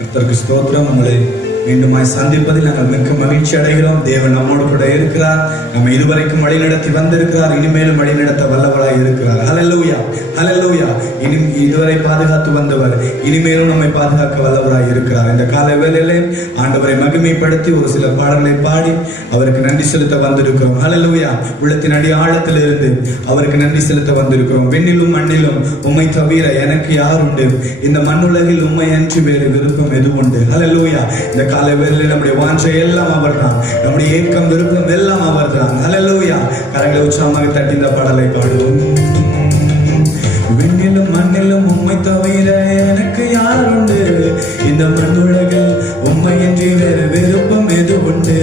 கர்த்தருக்கு ஸ்தோத்திரம். உங்களை மீண்டுமாய் சந்திப்பதில் நாங்கள் மிக்க மகிழ்ச்சி அடைகிறோம். தேவன் நம்மோடு கூட இருக்கிறார். நம்ம இதுவரைக்கும் வழி நடத்தி வந்திருக்கிறார். இனிமேலும் வழி நடத்த வல்லவராய் இருக்கிறார். ஹல்லேலூயா, ஹல்லேலூயா. இதுவரை பாதுகாத்து வந்தவர் இனிமேலும் நம்மை பாதுகாக்க வல்லவராய் இருக்கிறார். இந்த கால வேளையிலே ஆண்டவரை மகிமைப்படுத்தி ஒரு சில பாடல்களை பாடி அவருக்கு நன்றி செலுத்த வந்திருக்கிறோம். ஹல்லேலூயா. உள்ளத்தின் அடி ஆழத்தில் இருந்து அவருக்கு நன்றி செலுத்த வந்திருக்கிறோம். விண்ணிலும் மண்ணிலும் உம்மை தவிர எனக்கு யார் உண்டு? இந்த மண்ணுலகில் உம்மை அன்றி வேறு விருப்பம் எது உண்டு? ஹல்லேலூயா. இந்த காலை வேளையில் நம்முடைய வாஞ்சை எல்லாம் அவர்தான், நம்முடைய ஏக்கம் விருப்பம் எல்லாம் அவர்தான். ஹல்லேலூயா. கரங்களை உற்சாகமாக தட்டி இந்த பாடலை பாடுவோம். விண்ணிலும் மண்ணிலும் உம்மை தவிர எனக்கு யார் உண்டு? இந்த மண்ணுலகில் உம்மை அன்றி வேறு விருப்பம் எது உண்டு?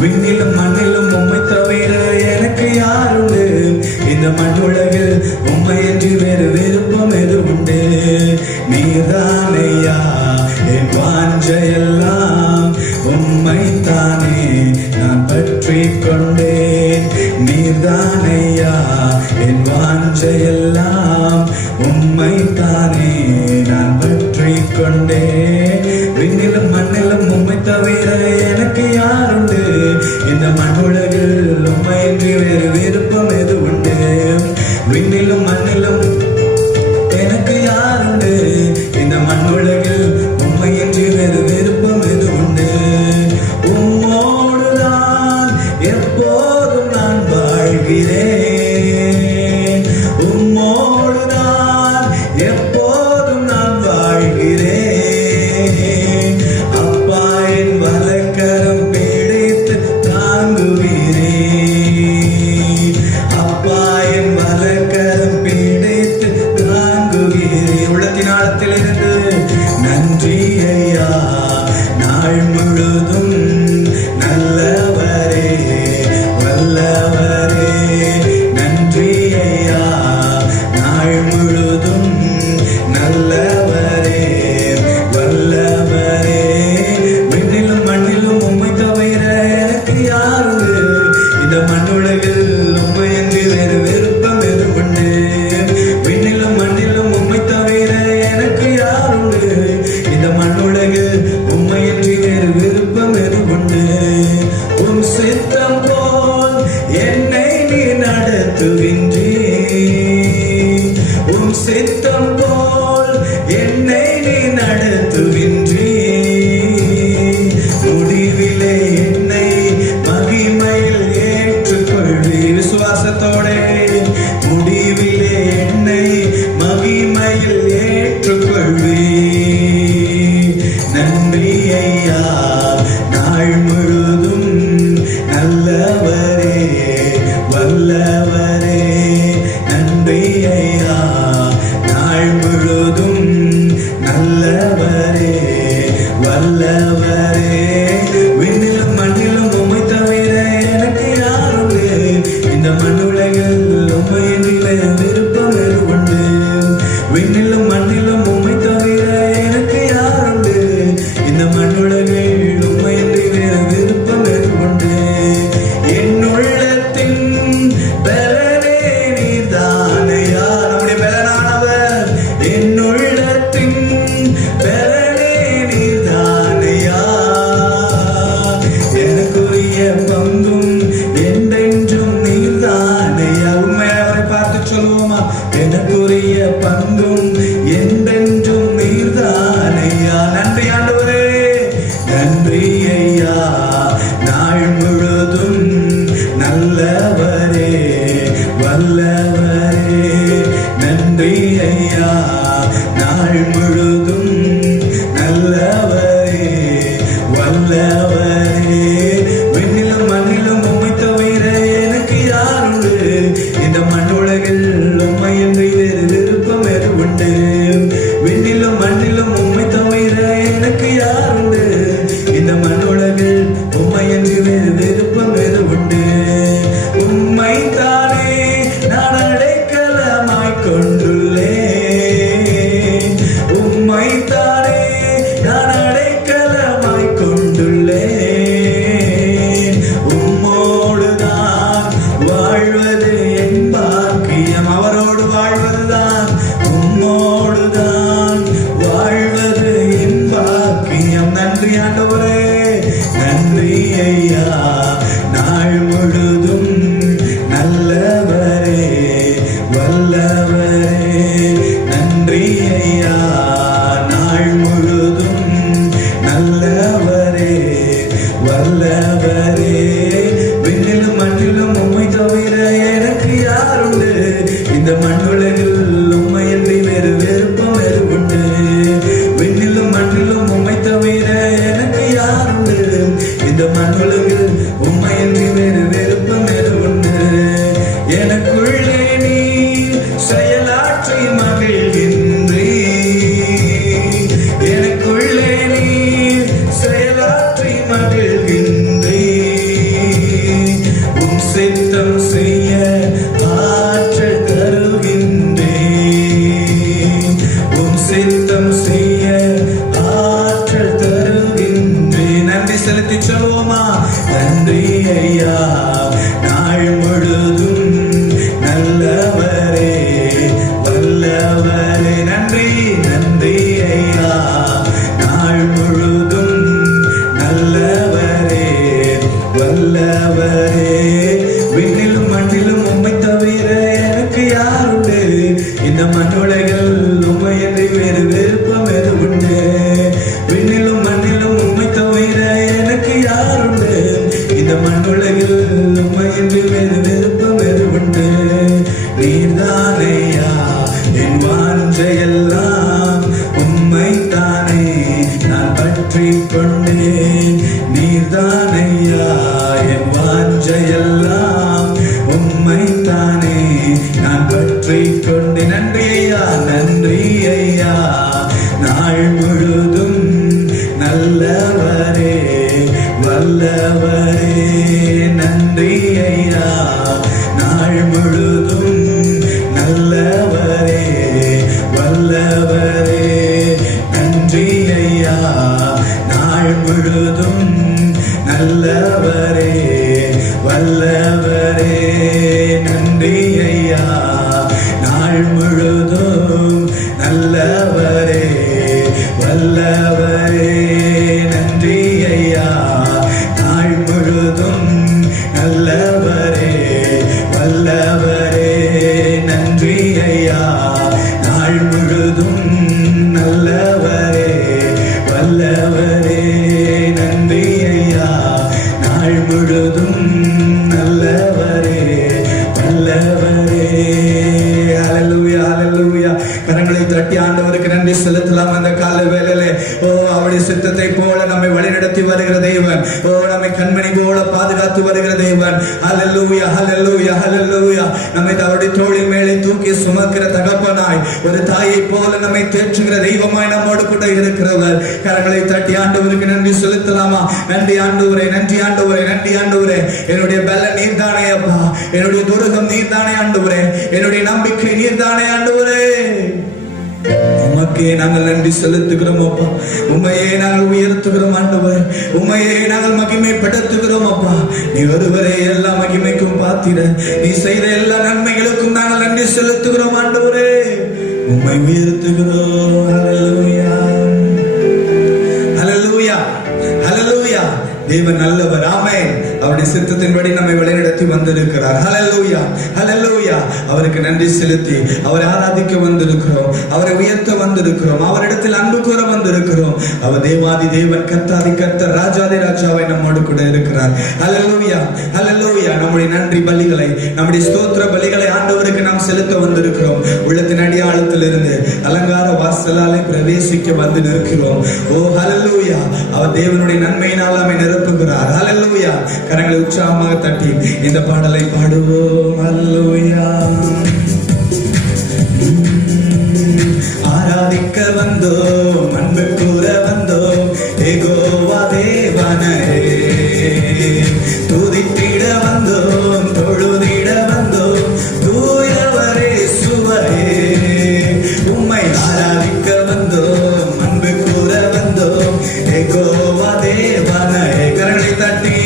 விண்ணிலும் மண்ணிலும் உம்மை தவிர எனக்கு யார் உண்டு? இந்த மண்ணுலகில் உம்மை அன்றி வேறு விருப்பம் எது உண்டு? நீர்தானையா என் வாஞ்சையெல்லாம், உம்மைத்தானே நான் பற்றி கொண்டேன். நீர்தானையா என் வாஞ்சையெல்லாம், உம்மைத்தானே நான் பற்றி கொண்டேன். விண்ணிலும் மண்ணிலும் உம்மை தவிர எனக்கு யார் உண்டு? இந்த மண்ணுலகில் உம்மை அன்றி வேறு விருப்பம் எது உண்டு? விண்ணிலும் மண்ணிலும் எனக்கு யார் உண்டு? இந்த மண்ணுலகில் உம்மை அன்றி வேறு விருப்பம் எது உண்டு? உம்மோடுதான் எப்போதும் நான் வாழ்கிறேன். உம்மோடுதான் எப்போதும் நான் வாழ்கிறேன். அப்பா என் வலக்கரம் பிடித்து தாங்குகிறேன். அப்பா என் வலக்கரம் பிடித்து தாங்குகிறேன். உள்ளத்தின் ஆழத்திலிருந்து நன்றி ஐயா, நாள் முழுதும் நல்லவரே வல்லவரே. நன்றி ஐயா, நாள் முழுதும் நல்லவரே வல்லவரே. விண்ணிலும் மண்ணிலும் உம்மை தவிர எனக்கு யார் உண்டு? இந்த மண்ணுலகில் உம்மை அன்றி வேறு விருப்பம் எது உண்டு? விண்ணிலும் மண்ணிலும் உம்மை தவிர எனக்கு யார் உண்டு? இந்த மண்ணுலகில் உம்மை அன்றி வேறு விருப்பம் எது உண்டு? உம் சித்தம் போல் என்னை நீ நடத்துகின்றீர். உம் சித்தம் போல் என்னை நீ நடத்துகின்றீர். முடிவிலே என்னை மகிமையில் ஏற்றுக்கொள்வீர். விசுவாசத்தோடே முடிவிலே என்னை மகிமையில் ஏற்றுக்கொள்வீர். நன்றி ஐயா, நாள் முழுதும் நல்லவரே வல்லவரே. நன்றி ஐயா, நாள் முழுதும் நல்லவரே வல்லவரே. விண்ணிலும் மண்ணிலும் உம்மை தவிர எனக்கு யார் உண்டு? இந்த மண்ணுலகில் உம்மை அன்றி வேறு விருப்பம் எது உண்டு? விண்ணிலும் மண்ணிலும் உம்மை தவிர எனக்கு யார் உண்டு? இந்த மண்ணுலகில் உம்மை அன்றி வேறு விருப்பம் எது உண்டு? என் உள்ளத்தின் பலனே நீர்தானையா. நம்முடைய பலனானவர் என் உள்ளத்தின் பலனே பற்றி கொண்டேன். நீர்தானையா என் வாஞ்சையெல்லாம் உம்மைத்தானே நான் பற்றி கொண்டேன். நன்றி ஐயா, நன்றி ஐயா. நாள் முழுதும் நல்லவரே வல்லவரே. நன்றி ஐயா, நாள் முழுதும் நல்லவரே வல்லவரே. நன்றி ஐயா, நாள் முழுதும் நல்லவரே வல்லவரே. நன்றி ஐயா, நாள் முழுதும் நல்லவரே வல்லவரே. நன்றி ஐயா, நாள் முழுதும் நல்லவரே வல்லவரே. நன்றி ஐயா, நாள் முழுதும் நல்லவரே வல்லவரே. நன்றி ஐயா, நாள் முழுதும் நல்லவரே வல்லவரே. ஹல்லேலூயா, ஹல்லேலூயா. கரங்களை தட்டி ஆண்டவருக்கு நன்றி செலுத்தலாம். அந்த கால வேளையிலே அவருடைய சித்தத்தை போல நம்மை வழிநடத்தி வருகிற தேவன், நம்மை கண்மணி போல பாதுகாத்து வருகிற தேவன். ஹல்லேலூயா, ஹல்லேலூயா, ஹல்லேலூயா. நம்மை அவருடைய தோளின் மேலே தூக்கி சுமக்கிற தகப்பனாய், ஒரு தாயை போல நம்மை தேற்றுகிற தெய்வமாய் நம்மோடு கூட இருக்கிறவர். கரங்களை தட்டி ஆண்டவருக்கு நன்றி செலுத்தலாமா? நன்றி ஆண்டவரே, நன்றி ஆண்டவரே, நன்றி ஆண்டவரே. என்னுடைய பலன் நீர்தானே அப்பா, என்னுடைய துருகம் நீர்தானே ஆண்டவரே, என்னுடைய நம்பிக்கை நீர்தானே ஆண்டவரே. உமக்கே நாங்கள் நன்றி செலுத்துகிறோம் அப்பா. உம்மையே நாங்கள் உயர்த்துகிறோம் ஆண்டவரே. உம்மையே நாங்கள் மகிமைப்படுத்துகிறோம் அப்பா. நீ ஒருவரே எல்லா மகிமைக்கும் பாத்திர. நீ செய்த எல்லா நன்மைகளுக்கும் நாங்கள் நன்றி செலுத்துகிறோம் ஆண்டவரே. உம்மை உயர்த்துகிறோம். ஹல்லேலூயா, ஹல்லேலூயா, ஹல்லேலூயா. தேவன் நல்லவர். ஆமென். அவருடைய சித்தத்தின்படி நம்மை வழிநடத்தி வந்திருக்கிறார். ஹல்லேலூயா, ஹல்லேலூயா. அவருக்கு நன்றி செலுத்தி அவரை ஆராதிக்க வந்திருக்கிறோம், அவரை உயர்த்த வந்திருக்கிறோம், அவரிடத்தில் அன்பு கூற வந்திருக்கிறோம். அவர் தேவாதி தேவன், கர்த்தாதி கர்த்தர், ராஜாதி ராஜாவை நம்மோடு கூட இருக்கிறார். ஹல்லேலூயா, ஹல்லேலூயா. நம்முடைய நன்றி பலிகளை, நம்முடைய ஸ்தோத்திர பலிகளை ஆண்டவருக்கு நாம் செலுத்த வந்திருக்கிறோம். உள்ளத்தின் அடியாளத்தில் இருந்து அலங்கார வாசலாலே பிரவேசிக்க வந்து நிற்கிறோம். ஓ ஹல்லேலூயா. அவர் தேவனுடைய நன்மையினால் நம்மை நிரப்புகிறார். ஹல்லேலூயா. கரங்களை உற்சாகமாக தட்டி இந்த பாடலை பாடுவோம். ஹல்லேலூயா. ஆராதிக்க வந்தோம், அன்பு கூற வந்தோம், யெகோவா தேவனே. துதித்திட வந்தோம், தொழுதிட வந்தோம், தூயவரே சுவரே. உம்மை ஆராதிக்க வந்தோம், அன்பு கூற வந்தோம், யெகோவா தேவனே. கரங்களை தட்டி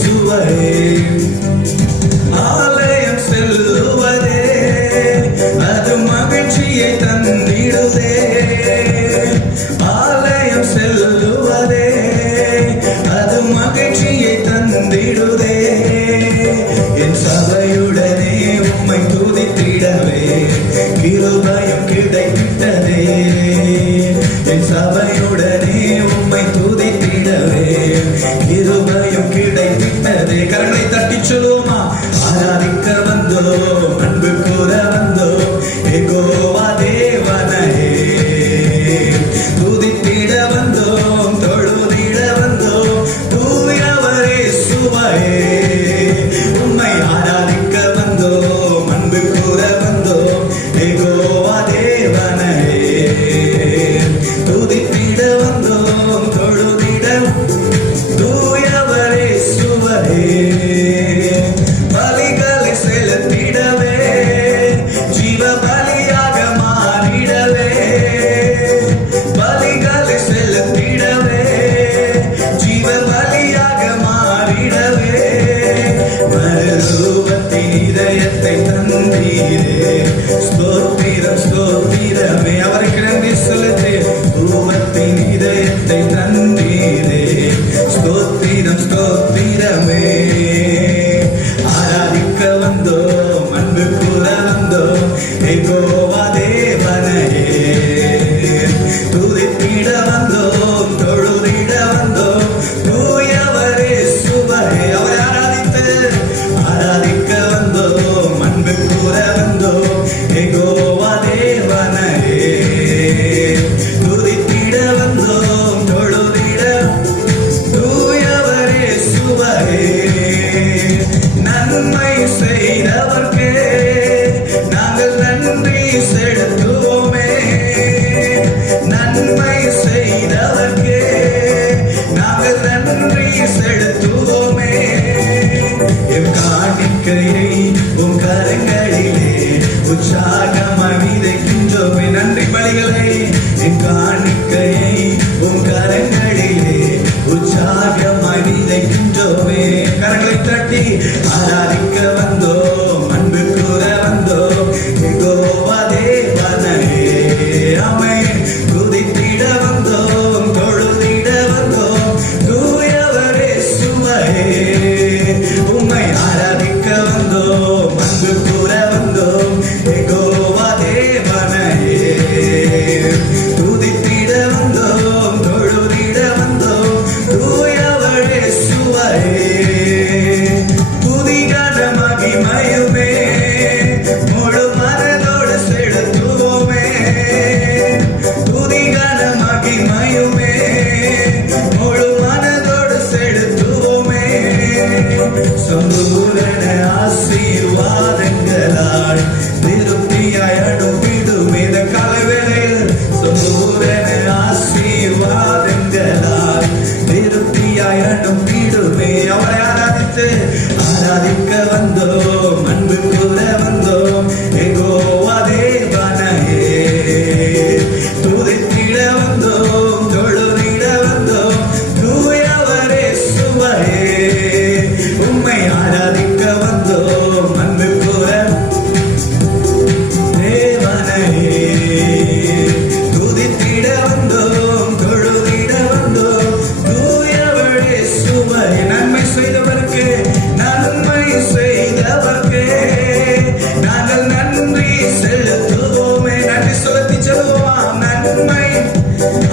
சுவரே. ஆலயம் செல்லுவதே அது மகிழ்ச்சியை தந்திடுதே. ஆலயம் செல்லுவதே அது மகிழ்ச்சியை தந்திடுதே. என் சபையுடனே உம்மை துதித்திடவே கிருபையும் கிடைத்ததே. என் சபையுடனே உம்மை துதித்திடவே கிருபையும் கிடைத்ததே. கரங்களை தட்டி சொல்லுவோமா? ஆராதிக்க வந்தோம், அன்பு கூற வந்தோம், யெகோவா தேவனே. துதித்திட வந்தோம், தொழுதிட வந்தோம், தூயவரே சுவையே. உம்மை ஆராதிக்க வந்தோம், அன்பு கூற வந்தோம், யெகோவா தேவனே. துதித்திட வந்தோம், தொழுதிட தூயவரே சுவரே. பலிகளை செலுத்திடவே, ஜீவ பலியாக மாறிடவே. பலிகளை செலுத்திடவே, ஜீவ பலியாக மாறிடவே. மறுரூபத்தின் இதயத்தை தந்தீரே. ஸ்தோத்திரம், ஸ்தோத்திரமே. அவருக்கு நன்றி செலுத்தி ரூபத்தின் இதயத்தை தந்தீரே. ஸ்தோத்திரம், ஸ்தோத்திரமே. ஆராதிக்க வந்தோம், அன்பு கூற வந்தோம், யெகோவா தேவனே. துதித்திட வந்தோம், தொழுதிட வந்தோம், தூயவரே சுவரே. அவரை ஆராதிக்க வந்தோம், அன்பு கூற வந்தோம், யெகோவா தேவனே. நன்றி செலுத்துவோமே. நன்மை செய்தவர்க்கே நாங்கள் நன்றி செலுத்துவோமே. என் காணிக்கையை உன் கரங்களிலே உற்சாகமாய் விதைக்கின்றோமே. நன்றி பலிகளை என் காணிக்கையை உன் கரங்களிலே உற்சாகமாய் விதைக்கின்றோமே. கரங்களை தட்டி ஆராதிக்க வந்தோம், அன்பு கூற வந்தோம். யெகோவா தேவனே ஆமென். துதித்திட வந்தோம், தொழுதிட வந்தோம். தூயவரே சுவையே உம்மை ஆராதிக்க வந்தோம், அன்பு கூற வந்தோம். யெகோவா தேவனே துதித்திட வந்தோம், தொழுதிட வந்தோம். தூயவரே சுவையே துதிகான மகிமையுமே முழு மனதோடு செலுத்துவோமே. துதிகான மகிமையுமே முழு மனதோடு செலுத்துவோமே. சம்பூரண ஆசீர்வாதங்களால் திருப்தியாய் அனுப்பிடுமே. இந்த காலவேளையில் சம்பூரண ஆசீர்வாதங்களால் திருப்தியாய் அனுப்பிடுமே. அவரை ஆராதிக்க வந்தோம், அன்பு கூற வந்தோம். யெகோவா தேவனே துதித்திட வந்தோம், தொழுதிட வந்தோம். தூயவரே சுவையே உம்மை ஆராதிக்க வந்தோம், அன்பு கூற தேவனே துதித்திட வந்தோம், தொழுதிட வந்தோம். தூயவரே சுவையே நன்மை செய்தவர்க்கு நன்மை செய்தவர்க்கே நாங்கள் நன்றி செலுத்துவோமே. நன்றி செலுத்தி செல்வோம். நன்மை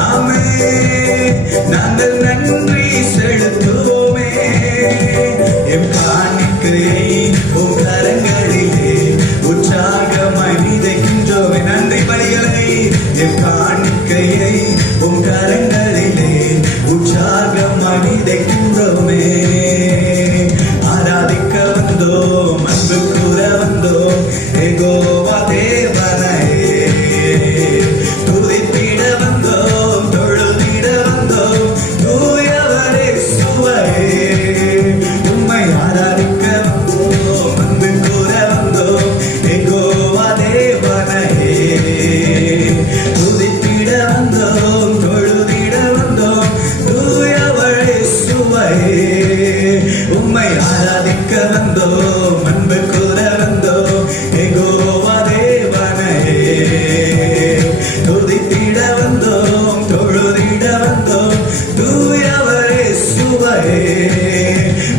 ஆமே நாங்கள் நன்றி செலுத்துவோமே. என் காணிக்கையை உன் கரங்களிலே உற்சாகமாய் விதைக்கின்றோமே. நன்றி பலிகளை என் காணிக்கையை உன் கரங்களிலே உற்சாகமாய் விதைக்கின்றோமே. ஆராதிக்க வந்தோம், அன்பு கூற வந்தோம். யெகோவா தேவனே துதித்திட வந்தோம், தொழுதிட வந்தோம். தூயவரே சுவையே உம்மை ஆராதிக்க வந்தோம், அன்பு கூற வந்தோம். யெகோவா தேவனே துதித்திட வந்தோம், தொழுதிட வந்தோம். தூயவரே சுவையே உம்மை ஆராதிக்க வந்தோம், அன்பு கூற வந்தோம். யெகோவா தேவனே துதித்திட வந்தோம், தொழுதிட வந்தோம். தூயவரே சுவையே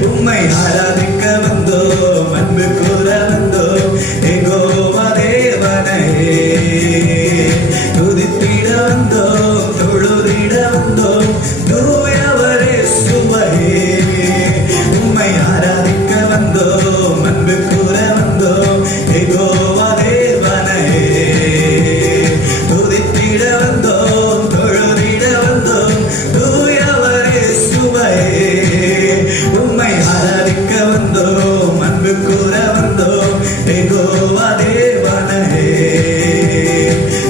உம்மை ஆராதிக்க வந்தோம், அன்பு கூற வந்தோம். யெகோவா தேவனே துதித்திட வந்தோம், தொழுதிட வந்தோம். தூயவரே சுவையே உம்மை ஆராதிக்க வந்தோம், அன்பு கூற வந்தோம். யெகோவா தேவனே துதித்திட வந்தோம், தொழுதிட வந்தோம். தூயவரே சுவையே உம்மை ஆராதிக்க வந்தோம், அன்பு கூற வந்தோம். யெகோவா தேவனே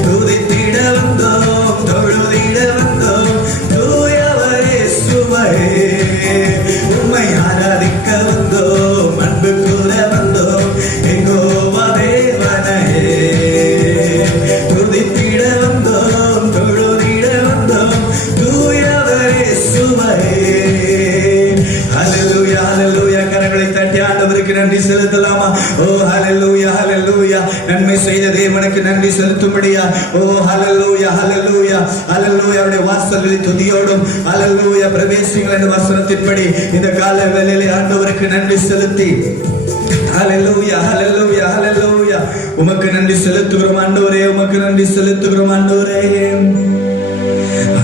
துதித்திட வந்தோம், தொழுதிட வந்தோம். தூயவரே சுவையே உம்மை ஆராதிக்க வந்தோம், அன்பு கூற வந்தோம். யெகோவா தேவனே துதித்திட வந்தோம், தொழுதிட வந்தோம். தூயவரே சுவையே. ஹல்லேலூயா ஹல்லேலூயா. கரங்களை தட்டி ஆண்டவருக்கு நன்றி செலுத்தலாமா? ஓ ஹல்லேலூயா ஹல்லேலூயா. நன்மை செய்த தேவனுக்கு நன்றி செலுத்தும்படியா. ஓ ஹல்லேலூயா ஹல்லேலூயா ஹல்லேலூயா. அவருடைய வாசல்களில் துதியோடும் ஹல்லேலூயா பிரவேசிங்கள் என்ற வசனத்தின்படி இந்த கால வேளையிலே ஆண்டவருக்கு நன்றி செலுத்தி ஹல்லேலூயா ஹல்லேலூயா ஹல்லேலூயா. உமக்கு நன்றி செலுத்துகிறோம் ஆண்டவரே, உமக்கு நன்றி செலுத்துகிறோம் ஆண்டவரே.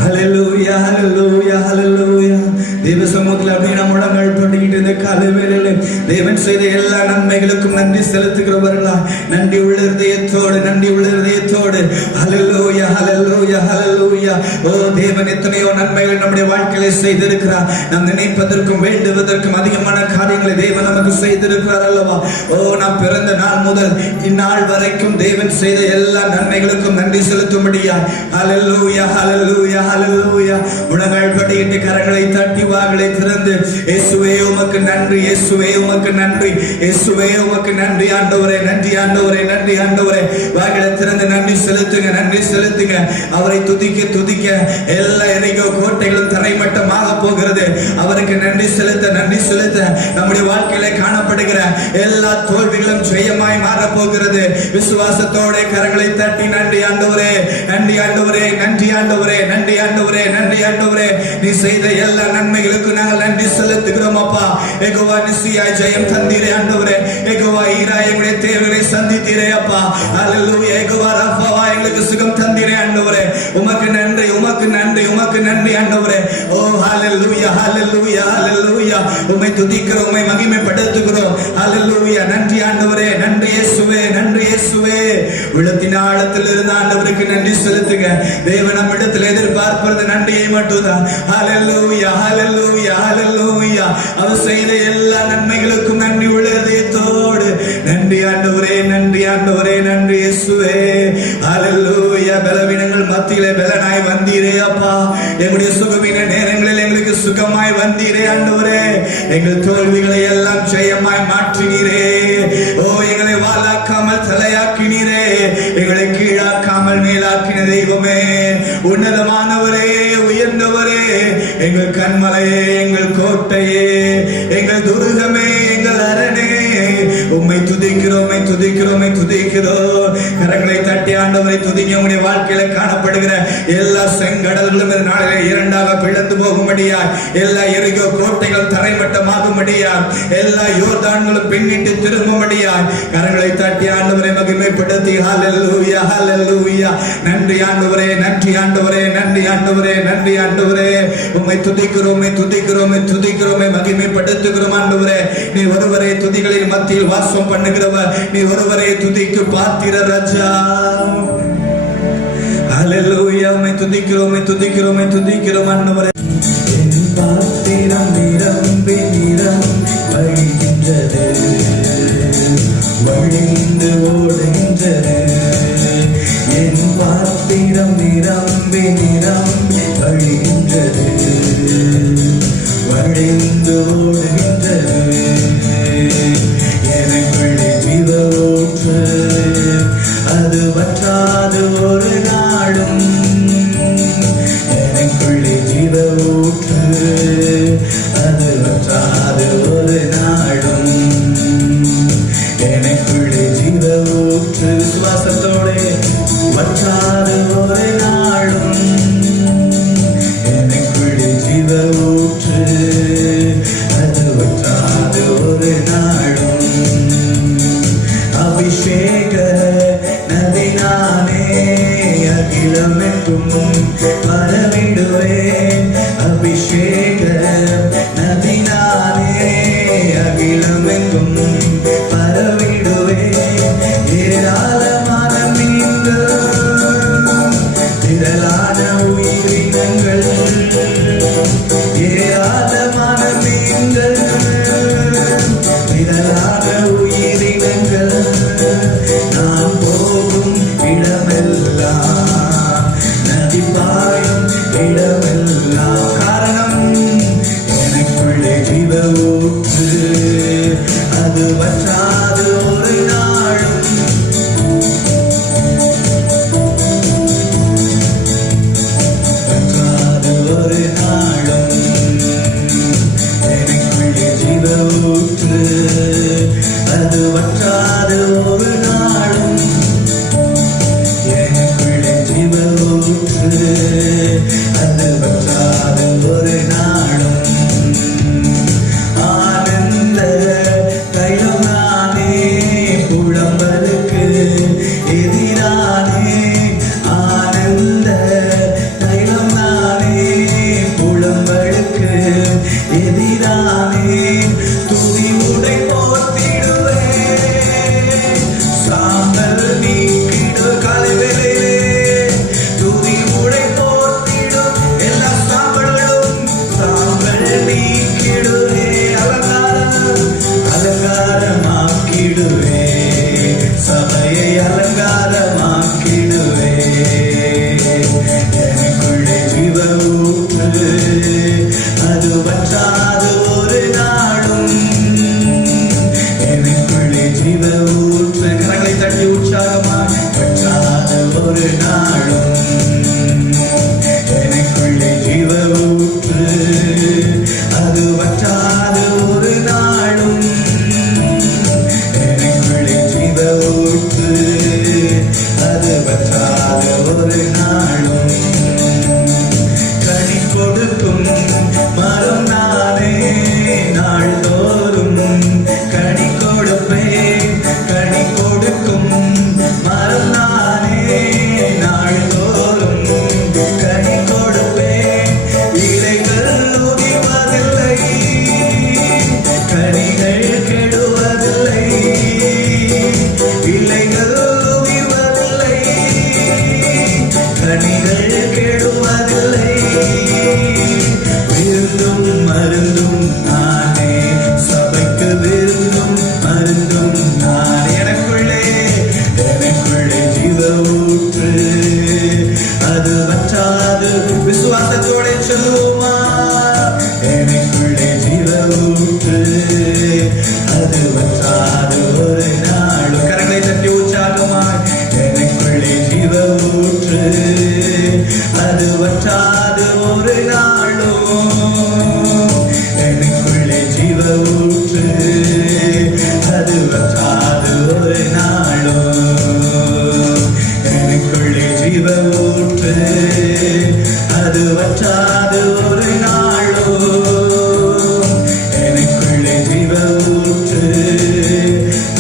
ஹல்லேலூயா ஹல்லேலூயா ஹல்லேலூயா. தேவ சமூகத்தில் அப்படியே நம்ம முழங்கால் பண்ணிக்கிட்டு இந்த காலை வேளையில தேவன் செய்த எல்லா நன்மைகளுக்கும் நன்றி செலுத்துகிறவர்களா, நன்றி உள்ள இதயத்தோடு, நன்றி உள்ள இதயத்தோடு ஹல்லேலூயா ஹல்லேலூயா ஹல்லேலூயா. ஓ தேவன் எத்தனையோ நன்மைகள் நம்முடைய வாழ்க்கையில செய்திருக்கிறார். நாம் நினைப்பதற்கும் வேண்டுவதற்கும் அதிகமான காரியங்களை தேவன் நமக்கு செய்திருக்கிறார் அல்லவா. ஓ நாம் பிறந்த நாள் முதல் இந்நாள் வரைக்கும் தேவன் செய்த எல்லா நன்மைகளுக்கும் நன்றி செலுத்தும்படியா ஹல்லேலூயா ஹல்லேலூயா ஹல்லேலூயா. முழங்கால் படியிட்டு கரங்களை தட்டி வாகளை திறந்து இயேசுவே உமக்கு நன்றி, இயேசுவே உமக்கு நன்றி, இயேசுவே உமக்கு நன்றி ஆண்டவரே, நன்றி ஆண்டவரே, நன்றி ஆண்டவரே. வாகளை திறந்து நன்றி செலுத்துங்க, நன்றி செலுத்துங்க. அவரை துதிக்க துதிக்க எல்லா எரிகோ கோட்டைகளும் தரைமட்டமாக போகிறது. அவருக்கு நன்றி செலுத்த நன்றி செலுத்த நம்முடைய வாழ்க்கையில காணப்படுகிற எல்லா தோல்விகளும் ஜெயமாய் மாற போகிறது. விசுவாசத்தோட கரங்களை தட்டி நன்றி ஆண்டவரே, நன்றி ஆண்டவரே, நன்றி ஆண்டவரே, நன்றி ஆண்டவரே, நன்றி ஆண்டவரே. நீ செய்த எல்லா நன்மைகளுக்கு நாங்கள் நன்றி செலுத்துகிறோம் அப்பா. யெகோவா நிசியாய் ஜெயம் தந்தீரே ஆண்டவரே. யெகோவா ஈரா எங்களுடைய தேவைகளை சந்தித்தீரே அப்பா. ஹல்லேலூயா. யெகோவா ரஃபா எங்களுக்கு சுகம் தந்தீரே ஆண்டவரே. உமக்கு நன்றி, உமக்கு நன்றி, உமக்கு நன்றி ஆண்டவரே. ஓ ஹல்லேலூயா ஹல்லேலூயா ஹல்லேலூயா. உம்மை துதிக்கிறோம், உம்மை மகிமைப்படுத்துகிறோம். ஹல்லேலூயா. நன்றி ஆண்டவரே, நன்றி இயேசுவே, நன்றி இயேசுவே. உள்ளத்தின் ஆழத்தில் இருந்த ஆண்டவருக்கு நன்றி செலுத்துங்க. தேவன் நம்மிடத்தில் எதிர்பார்ப்பது நன்றியை மட்டும்தான். ஹல்லேலூயா ஹல்லேலூயா ஹல்லேலூயா. அவர் செய்த எல்லா நன்மைகளுக்கும் நன்றி உள்ள இதயத்தோடு நன்றி ஆண்டவரே, நன்றி ஆண்டவரே, நன்றி இயேசுவே. ஹல்லேலூயா. பலவீனங்கள் மத்தியிலே பலனாய் வந்தீரே அப்பா. எங்களுடைய சுகவீன நேரங்களில் எங்களுக்கு சுகமாய் வந்தீரே ஆண்டவரே. எங்கள் தோல்விகளை எல்லாம் ஜெயமாய் மாற்றினீரே. ஓ எங்களை வாளாக்காமல் தலையாக்கினீரே, எங்களை கீழாக்காமல் மேலாக்கின தெய்வமே, உன்னதமானவரே, உயர்ந்தவரே, எங்கள் கண்மலையே, எங்கள் கோட்டையே, எங்கள் துருகமே, எங்கள் அரணே, உம்மை துதிக்கிறோம், துதிக்கிறோம், துதிக்கிறோம். கரங்களை தட்டி ஆண்டவரை துதிக்க. உங்களுடைய வாழ்க்கையில காணப்படுகிற எல்லா செங்கடல்களும் இந்த நாளிலே இரண்டாக பிளந்து போகும்படியாய், எல்லா எரிகோ கோட்டைகள் தரைமட்டமாகும்படியாய், எல்லா யோர்தான்களும் பின்னிட்டு திரும்பும்படியாய் கரங்களை தட்டி ஆண்டவரை மகிமைப்படுத்தி ஹல்லேலூயா ஹல்லேலூயா. நன்றி ஆண்டவரே, நன்றி ஆண்டவரே, நன்றி ஆண்டவரே, நன்றி ஆண்டவரே. உம்மை துதிக்கிறோம், துதிக்கிறோம், துதிக்கிறோம், மகிமைப்படுத்துகிறோம் ஆண்டவரே. நீ ஒருவரே துதிகளின் மத்தியில் வாசம் பண்ணுகிறவர், நீ ஒருவரே துதிக்கு பாத்திர ராஜா. ஹல்லேலூயா. உம்மை துதிக்கிறோம், துதிக்கிறோம், துதிக்கிறோம் ஆண்டவரே. என் பாத்திரம் நிரம்பி வழிகின்றது, வழிந்து ஓடுகின்றது. என் பாத்திரம் நிரம்பி வழிகின்றது, வழிந்து ஓடுகின்றது. எனக்குள்ளே ஜீவ ஊற்று, அது வற்றாது ஒரு நாளும். எனக்குள்ளே ஜீவ ஊற்று, அது வற்றாது ஒரு நாளும். எனக்குள்ளே ஜீவ ஊற்று, சுவாசத்தோட வற்றாது ஒரு நாளும். எனக்குள்ளே ஜீவ ஊற்று, அது வற்றாது ஒரு நாளும். அபிஷேக நதி நானே, அகிலமெங்கும் பரவிடுவேன். அபிஷேக நதி நானே, அகிலமெங்கும் பரவிடுவேன். ஏராளமான மீன்கள் ஒரு நாளும் எனக்குள்ளே ஜீவ ஊற்று அது வற்றாது ஒரு நாளும் எனக்குள்ளே ஜீவ ஊற்று அது வற்றாது ஒரு நாளும் கனி கொடுக்கும் மரம் நானே நாள்தோறும் கனி கொடுப்பேன் கனி கொடுக்கும் மரம் நானே நாள்தோறும் கனி கொடுப்பேன் இலைகள் உதிர்வதில்லை கனிகள் கெடுவதில்லை இலைகள் உதிர்வதில்லை கனிகள் கெடுவதில்லை விருந்தும் மருந்தும் நானே சபைக்கு விருந்தும் மருந்தும் நான் எனக்குள்ளே ஜீவ ஊற்று அது வற்றாது விசுவாசத்தோட சொல்லுமா எனக்குள்ளே ஜீவ ஊற்று அது வற்றாது ஒரு நாளும் கரங்களை தட்டி உற்சாகமா எனக்குள்ளே ஜீவ ஊற்று அது வற்றாது ஒரு நாளும் எனக்குள்ளே ஜீவ ஊற்று அது வற்றாது ஒரு நாளும் எனக்குள்ளே ஜீவ ஊற்று அது வற்றாது ஒரு நாளும் எனக்குள்ளே ஜீவ ஊற்று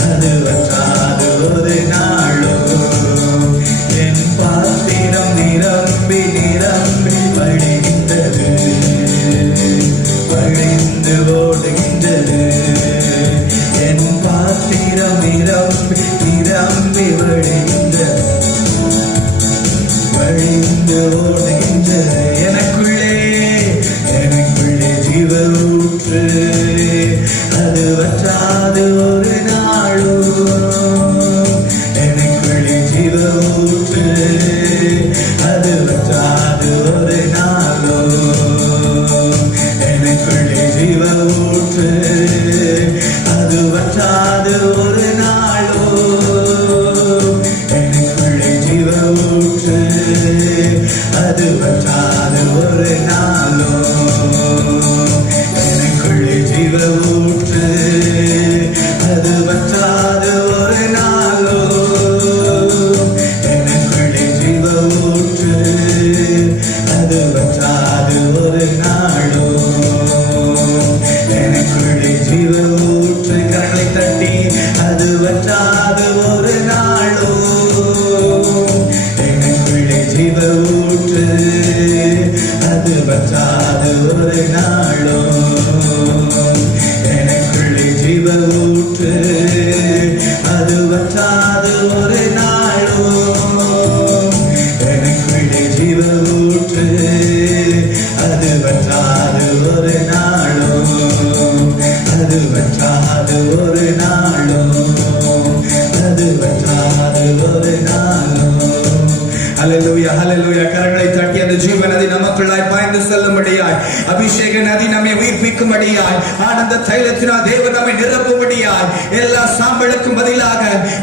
அது வற்றாது ஒரு நாளும் என் பாத்திரம் நிரம்பி நிரம்பி வழிகின்றது வழிந்து ஓடுகின்றது என் பாத்திரம் நிரம்பி நிரம்பி வழிந்து ஓடுகின்றது எனக்குள்ளே ஜீவ ஊற்று அது வற்றாது ஒரு நாளும் எனக்குள்ளே ஜீவ ஊற்று அது வற்றாது ஒரு நாளும் எனக்குள்ளே ஜீவ ஊற்று அது வற்றாது ஒரு நாளும் எனக்குள்ளே ஜீவ ஊற்று அது வற்றாது ஒரு நாளும் எனக்குள்ளே ஜீவ ஊற்று அது வற்றாது ஒரு நாளும் எனக்குள்ளே ஜீவ ஊற்று அது வற்றாது ஒரு நாளும் எனக்குள்ளே ஜீவ ஊற்று கரங்களை தட்டி அது வற்றாது ஒரு நாளும் எனக்குள்ளே ஜீவ ஊற்று அது வற்றாது ஒரு நாளும் எனக்குள்ளே ஜீவ ஊற்று அது வற்றாது ஒரு நாளும் எனக்குள்ளே ஜீவ ஊற்று அது வற்றாது ஒரு நாளும் அது வற்றாது ஒரு நாளும் அது வற்றாது ஒரு நாளும் ஹல்லேலூயா ஹல்லேலூயா கரங்களை தட்டி அந்த ஜீவ நதி நமக்குள்ளாய் பாய்ந்து செல்லும்படியாய் அபிஷேக நதி நம்மை உயிர்ப்பிக்கும்படியாய் ஆனந்த தைலத்தினால் தேவன் நம்மை நிரப்பும்படியாய் எல்லா சாம்பலுக்கும் பதிலாக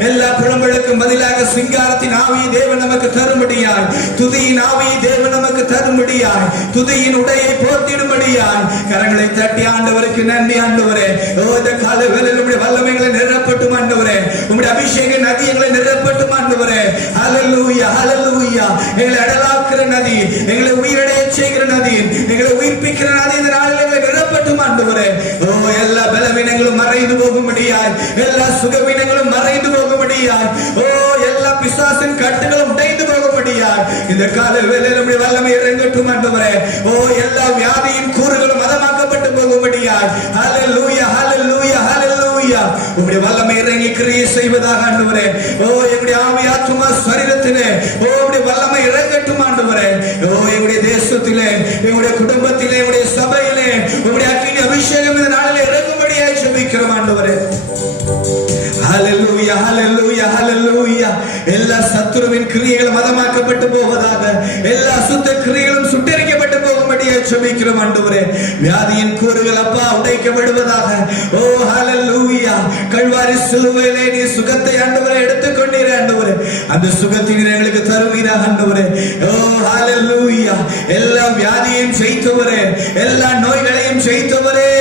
எல்லா புலம்பலுக்கும் பதிலாக சிங்காரத்தின் ஆவியை தேவன் நமக்கு தரும்படியாய் துதியின் ஆவியை தேவன் நமக்கு தரும்படியாய் துதியின் உடையை போர்த்திடும்படியாய் கரங்களை தட்டி ஆண்டவருக்கு நன்றி ஆண்டவரே இந்த கால வேளையில் உம்முடைய வல்லமைகளை நிரப்பட்டும் ஆண்டவரே உம்முடைய அபிஷேக நதி எங்களை நிரப்பட்டும் ஆண்டவரே ஹல்லேலூயா ஹல்லேலூயா எங்களை அடலாக்குற நதி எங்களை உயிரடைய செய்கிற நதி எங்களை உயிர்ப்பிக்கிற நதி இந்த நாளில் எங்களை நிரப்பட்டும் ஆண்டவரே எல்லா பலவீனங்களும் மறைந்து போகும்படியாய் எல்லா சுகவீனங்களும் மறைந்து போகும்படியாய் எல்லா பிசாசின் கட்டுகளும் உடைந்து போகும்படியாய் இந்த கால வேளையில் நம்முடைய வல்லமை இறங்கட்டும் ஆண்டவரே எல்லா வியாதியின் கூறுகளும் மதமாக்கப்பட்டு போகும்படியாய் ஹல்லேலூயா ஹல்லேலூயா ஹல்லேலூயா உம்முடைய வல்லமை இறங்கி கிரியை செய்வதாக ஆண்டவரே எங்களுடைய ஆவி ஆத்துமா சரீரத்திலே உம்முடைய வல்லமை இறங்கட்டும் ஆண்டவரே எங்களுடைய தேசத்திலே எங்களுடைய குடும்பத்திலே எங்களுடைய சபையிலே உம்முடைய அக்கினி அபிஷேகம் இந்த நாளிலே இறங்கும்படியாய் ஜெபிக்கிறோம் ஆண்டவரே ஹல்லேலூயா ஹல்லேலூயா ஹல்லேலூயா எல்லா சத்துருவின் கிரியைகளும் மதமாக்கப்பட்டு போவதாக எல்லா சுத்த கிரியைகளும் சுட்டெரிக்கப்பட்டு போகும்படியாக ஜெபிக்கிறோம் ஆண்டவரே. வியாதியின் கூறுகள் அப்பா உடைக்கப்படுவதாக. ஓ ஹalleluya. கல்வாரி சிலுவையிலே நீ சுகத்தை ஆண்டவரே எடுத்துக்கொண்டீரே ஆண்டவரே. அந்த சுகத்தை எங்களுக்கு தருவீராக ஆண்டவரே. ஓ ஹalleluya. எல்லா வியாதியையும் ஜெயித்தவரே, எல்லா நோய்களையும் ஜெயித்தவரே,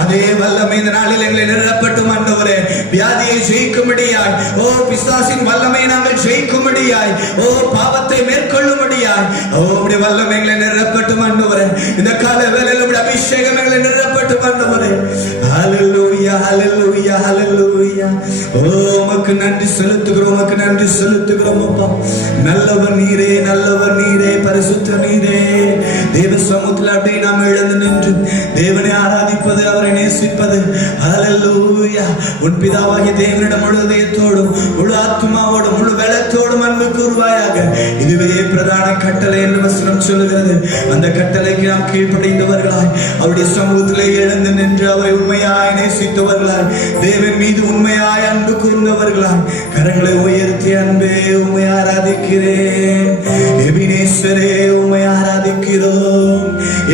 அதே வல்லமை இந்த நாளில் எங்களை நிரப்பட்டும் ஆண்டவரே. வியாதியை ஜெயிக்கும்படியாய், ஓ பிசாசின் வல்லமை நாங்கள் ஜெயிக்கும்படியாய், ஓ பாவத்தை மேற்கொள்ளும்படியாய், ஓ உம்முடைய வல்லமை எங்களை நிரப்பட்டும் ஆண்டவரே. இந்த கால வேளையில் உம்முடைய அபிஷேகம் எங்களை நிரப்பட்டும் ஆண்டவரே. ஹalleluya ஹalleluya ஹalleluya. ஓ உமக்கு நன்றி செலுத்துகிறோம், உமக்கு நன்றி செலுத்துகிறோம் அப்பா. நல்லவர் நீரே, நல்லவர் நீரே, பரிசுத்த நீரே. தேவ சமூகத்தில் அப்படியே நாம் எழுந்து நின்று தேவனை ஆராதிப்பது, அவரை நேசிப்பது. ஹalleluya. உன் பிதாவாகிய தேவனிடம் முழு இதயத்தோடும் முழு ஆத்மாவோடும் முழு பலத்தோடும் அன்பு கூறுவாயாக. இதுவே பிரதான கட்டளை என்று வசனம் சொல்லுகிறது. அந்த கட்டளைக்கு நாம் கீழ்ப்படைந்தவர்களாய் அவருடைய சமூகத்திலே எழுந்து நின்று அவரை உண்மையாய் நேசித்தவர்களாய், தேவன் மீது உண்மையாய் அன்பு கூர்ந்தவர்களாய், கரங்களை உயர்த்தி அன்பே உம்மை ஆராதிக்கிறேன். எபினேசரே உம்மை ஆராதிக்கிறோம்.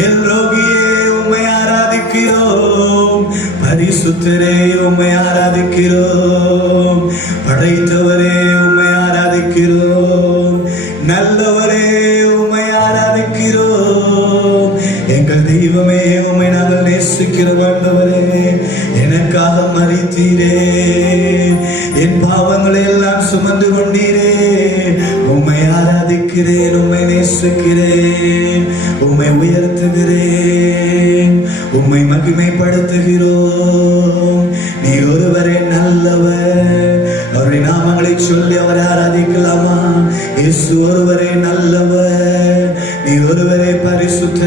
எல்ரோகியே உம்மை ஆராதிக்கிறோம். பரிசுத்தரே உம்மை ஆராதிக்கிறோம். படைத்தவரே உம்மை ஆராதிக்கிறோம். நல்லவரே உம்மை ஆராதிக்கிறோம். எங்கள் தெய்வமே உம்மை நாங்கள் நேசிக்கிறோம் ஆண்டவரே. எனக்காக மரித்தீரே, என் பாவங்களை எல்லாம் சுமந்து கொண்டீரே. உம்மை ஆராதிக்கிறேன், உம்மை நேசிக்கிறேன், உம்மை உயர்த்துகிறேன், உம்மை மகிமைப்படுத்துகிறோம். நீ ஒருவரே நல்லவர். அவருடைய நாமங்களை சொல்லி அவரை ஆராதிக்கலாமா? இயேசு ஒருவரே நல்லவர், நீ ஒருவரே பரிசுத்த,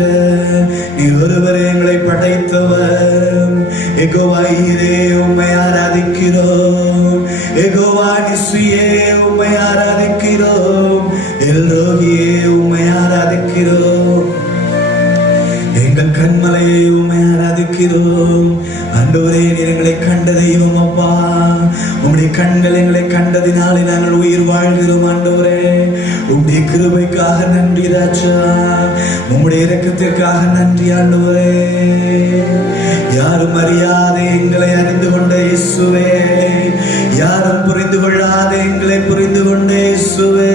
நீ ஒருவரே எங்களை படைத்தவர். யெகோவா ஈரே உம்மை ஆராதிக்கிறோம். யெகோவா நிஸ்ஸியே உம்மை ஆராதிக்கிறோம். எல்ரோகியே உம்மை ஆராதிக்கிறோம். எங்கள் கண்மலையை உம்மை ஆராதிக்கிறோம். ஆண்டவரே நீர் எங்களை கண்ட தெய்வம் அப்பா. உம்முடைய கண்கள் எங்களை கண்டதினாலே நாங்கள் உயிர் வாழ்கிறோம் ஆண்டவரே. உம்முடைய கிருபைக்காக நன்றி ராஜா. உம்முடைய இரக்கத்திற்காக நன்றி ஆண்டவரே. யாரும் அறியாத எங்களை அறிந்து கொண்ட இயேசுவே, யாரும் புரிந்து கொள்ளாத எங்களை புரிந்து கொண்ட இயேசுவே,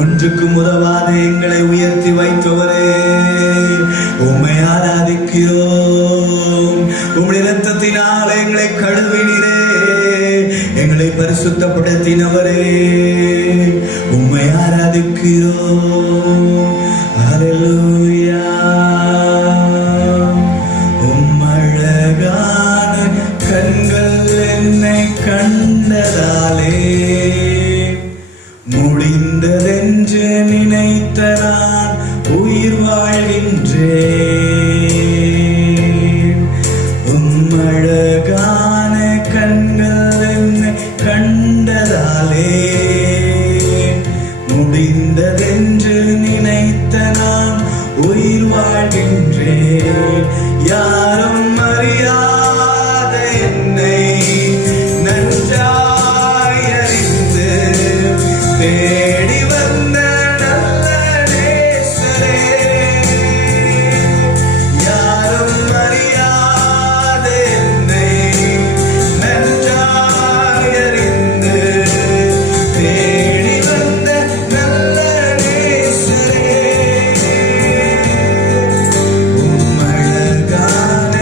ஒன்றுக்கும் உதவாத எங்களை உயர்த்தி வைத்தவரே, உம்மை ஆராதிக்கிறோம். உம்முடைய இரத்தத்தினால் எங்களை கழுவினீரே, எங்களை பரிசுத்தப்படுத்தினவரே, உம்மை ஆராதிக்கிறோம். ஹalleluya. உம்மழகான கண்கள் என்னை கண்டதாலே முடிந்ததென்று நினைத்த நான் உயிர் வாழ்கின்றேன். உம்மழகான கண்கள் என்னை கண்டதாலே முடிந்ததென்று நினைத்த நான் உயிர் வாழ்கின்றேன். யாரும் அறியாத என்னை நன்றாய் அறிந்து தேடி வந்த நல்ல நேசரே, யாரும் அறியாத என்னை நன்றாய் அறிந்து தேடி வந்த நல்ல நேசரே, உம்மழகான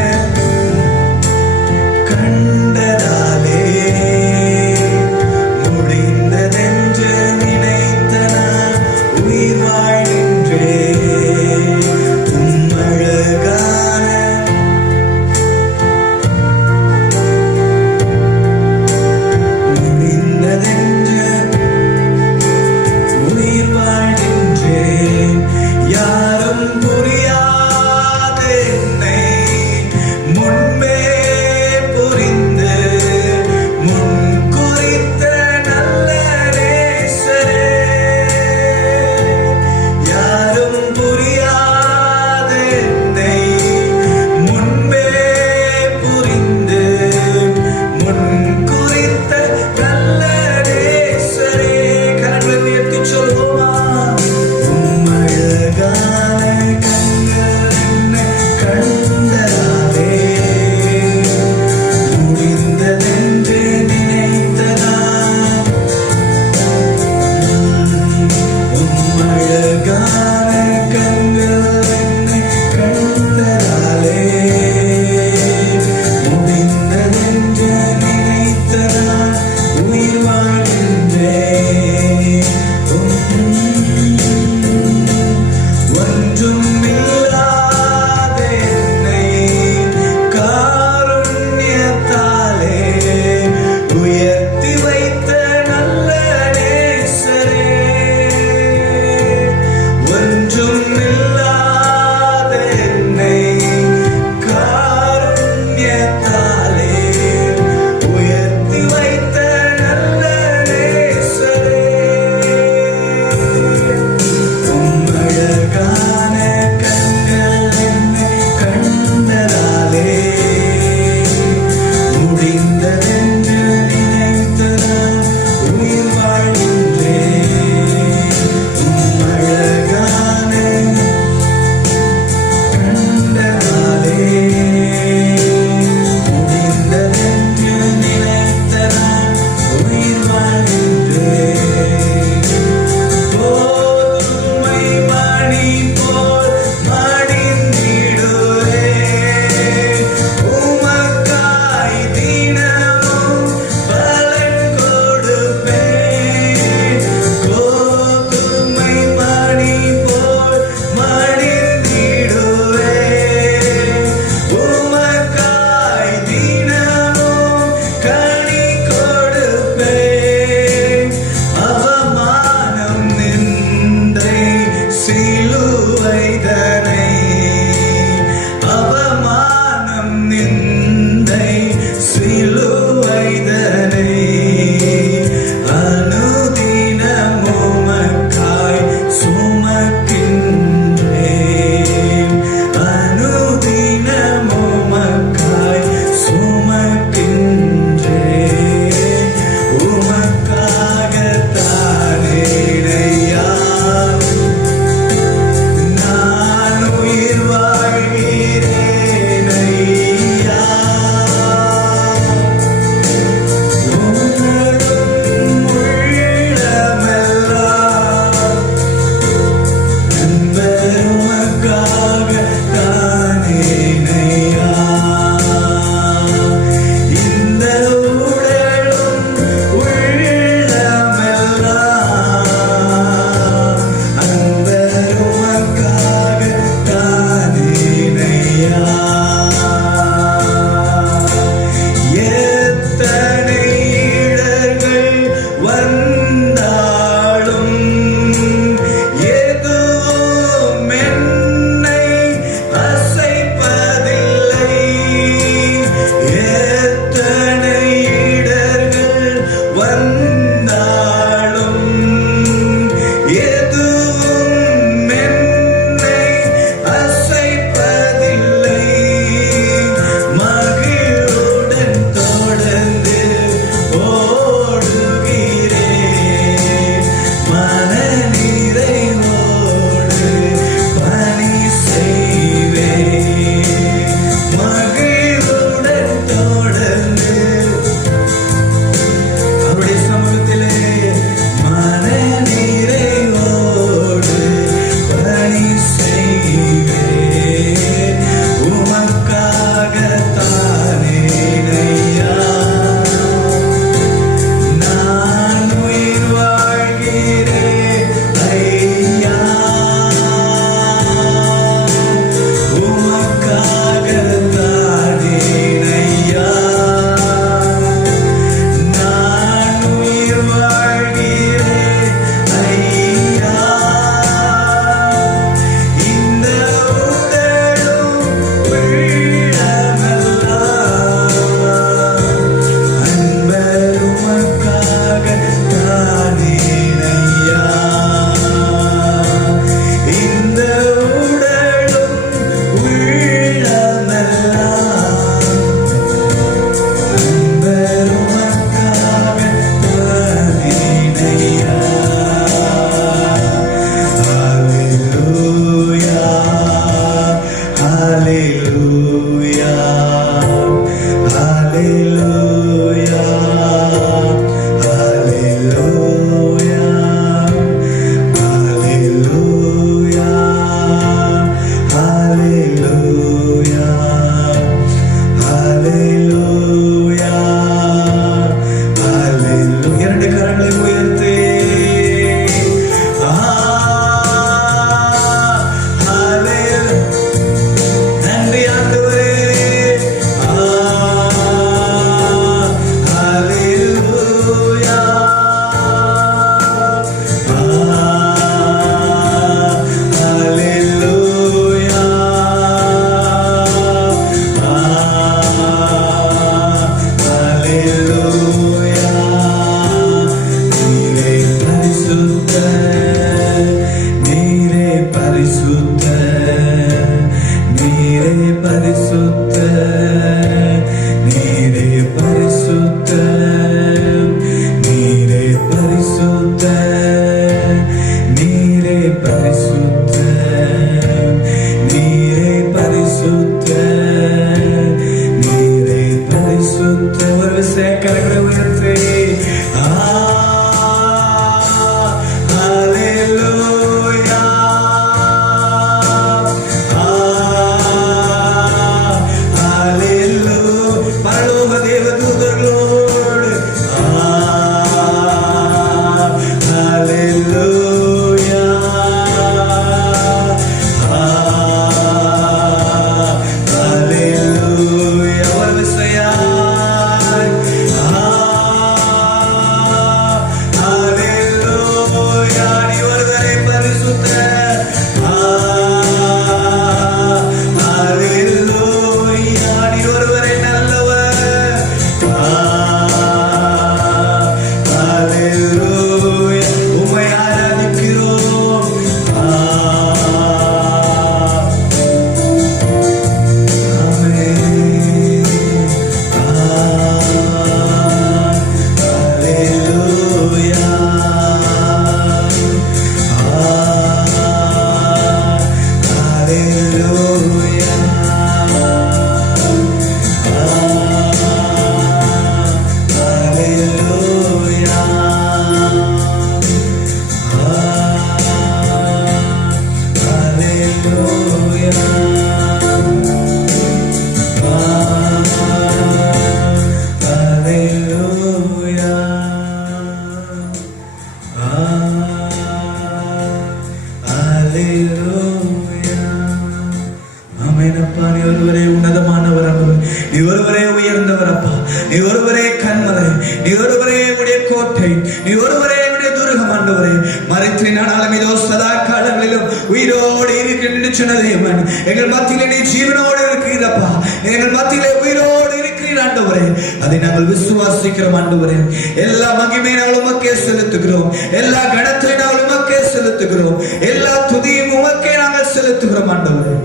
ஆண்டவரே. மரித்தேனானாலும் இதோ சதா காலங்களிலும் உயிரோடு இருக்கின்ற சொன்ன தேவன், எங்கள் மத்தியிலே நீ ஜீவனோடு இருக்கிறப்பா, எங்கள் மத்தியிலே உயிரோடு இருக்கிறீர் ஆண்டவரே. அதை நாங்கள் விசுவாசிக்கிறோம் ஆண்டவரே. எல்லா மகிமை நாங்கள் உமக்கே செலுத்துகிறோம், எல்லா கணத்தை நாங்கள் உமக்கே செலுத்துகிறோம், எல்லா துதியும் உமக்கே நாங்கள் செலுத்துகிறோம் ஆண்டவரே.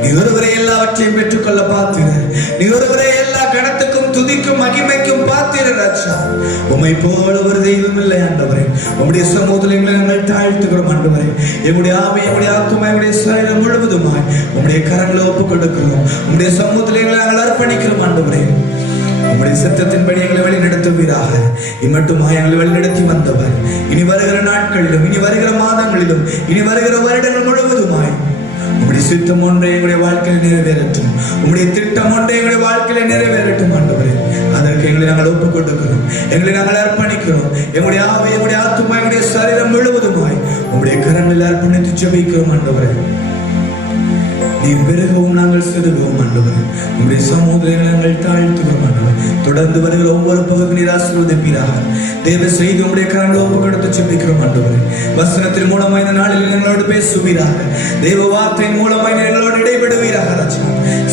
நீ ஒருவரை எல்லாவற்றையும் பெற்றுக்கொள்ள பார்த்தீர், நீ ஒருவரை எல்லா கணத்துக்கும் துதிக்கும் மகிமைக்கும் பார்த்தீர் ராஜா. உம்மை போல ஒரு தெய்வம் இல்லை ஆண்டவரே. உம்முடைய சமூகத்தில் நாங்கள் தாழ்த்துகிறோம் ஆண்டவரே. எங்களுடைய ஆவி, எங்களுடைய ஆத்துமா, எங்களுடைய சரீரம் முழுவதுமாய் உம்முடைய கரங்களை ஒப்புக் கொடுக்கிறோம். உம்முடைய சமூகத்தில் நாங்கள் அர்ப்பணிக்கிறோம் ஆண்டவரே. உம்முடைய சித்தத்தின்படி எங்களை வழி நடத்துவீராக. இம்மட்டுமாய் எங்களை வழி நடத்தி வந்தவர், இனி வருகிற நாட்களிலும், இனி வருகிற மாதங்களிலும், இனி வருகிற வருடங்கள் முழுவதுமாய் உம்முடைய சித்தம் ஒன்றை எங்களுடைய வாழ்க்கையில் நிறைவேறட்டும், உம்முடைய திட்டம் ஒன்றை எங்களுடைய வாழ்க்கையில் நிறைவேறட்டும் ஆண்டவரே. அதற்கு எங்களை நாங்கள் ஒப்புக் கொடுக்கிறோம், எங்களை நாங்கள் அர்ப்பணிக்கிறோம். எங்களுடைய ஆவி, எங்களுடைய ஆத்துமா, எங்களுடைய சரீரம் முழுவதுமாய் உம்முடைய கரங்களில் அர்ப்பணித்து ஜெபிக்கிறோம் ஆண்டவரே. நீ பெருகவும் நாங்கள் சிறுகவும் ஆண்டவரே. உம்முடைய சமூகங்களை நாங்கள் தாழ்த்துகிறோம் ஆண்டவரே. தொடர்ந்து வருகிற ஒவ்வொரு பகுதி நீர் ஆசீர்வதிப்பீராக. தேவ செய்தி உம்முடைய கரங்களை ஒப்புக் கொடுத்து ஜெபிக்கிறோம் ஆண்டவரே. வசனத்தின் மூலமாய் இந்த நாளில் எங்களோடு பேசுவீராக. தேவ வார்த்தையின் மூலமாய் எங்களோடு இடைபெடுவீராக ராஜா.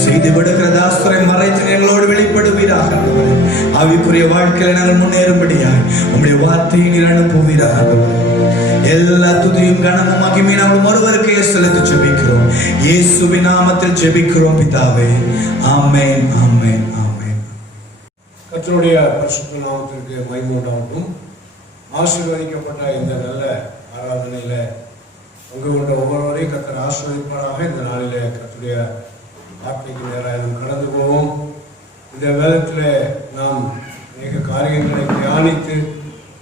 செய்து விடுகிற தாசரை மறைத்து எங்களோடு வெளிப்படுவீராக ஆண்டவரே. ஆவிக்குரிய வாழ்க்கையில நாங்கள் முன்னேறும்படியாய் உம்முடைய வார்த்தையை நீர் அனுப்புவீராக ஆண்டவரே. எல்லா துதியும் கனமும் மகிமையும் நாங்கள் ஒருவருக்கே செலுத்தி ஜெபிக்கிறோம். இயேசுவின் நாமத்தில் ஜெபிக்கிறோம் பிதாவே. ஆமென், ஆமென், ஆமென். கர்த்தருடைய பரிசுத்த நாமத்திற்கு மகிமை உண்டாகட்டும். ஆசீர்வதிக்கப்பட்ட இந்த நல்ல ஆராதனையில பங்கு கொண்ட ஒவ்வொருவரையும் கர்த்தர் ஆசீர்வதிப்பாராக. இந்த நாளிலே கர்த்தருடைய வார்த்தைக்கு நேராக நாம் கடந்து போவோம். இந்த வேதத்தில் நாம் அநேக காரியங்களை தியானித்து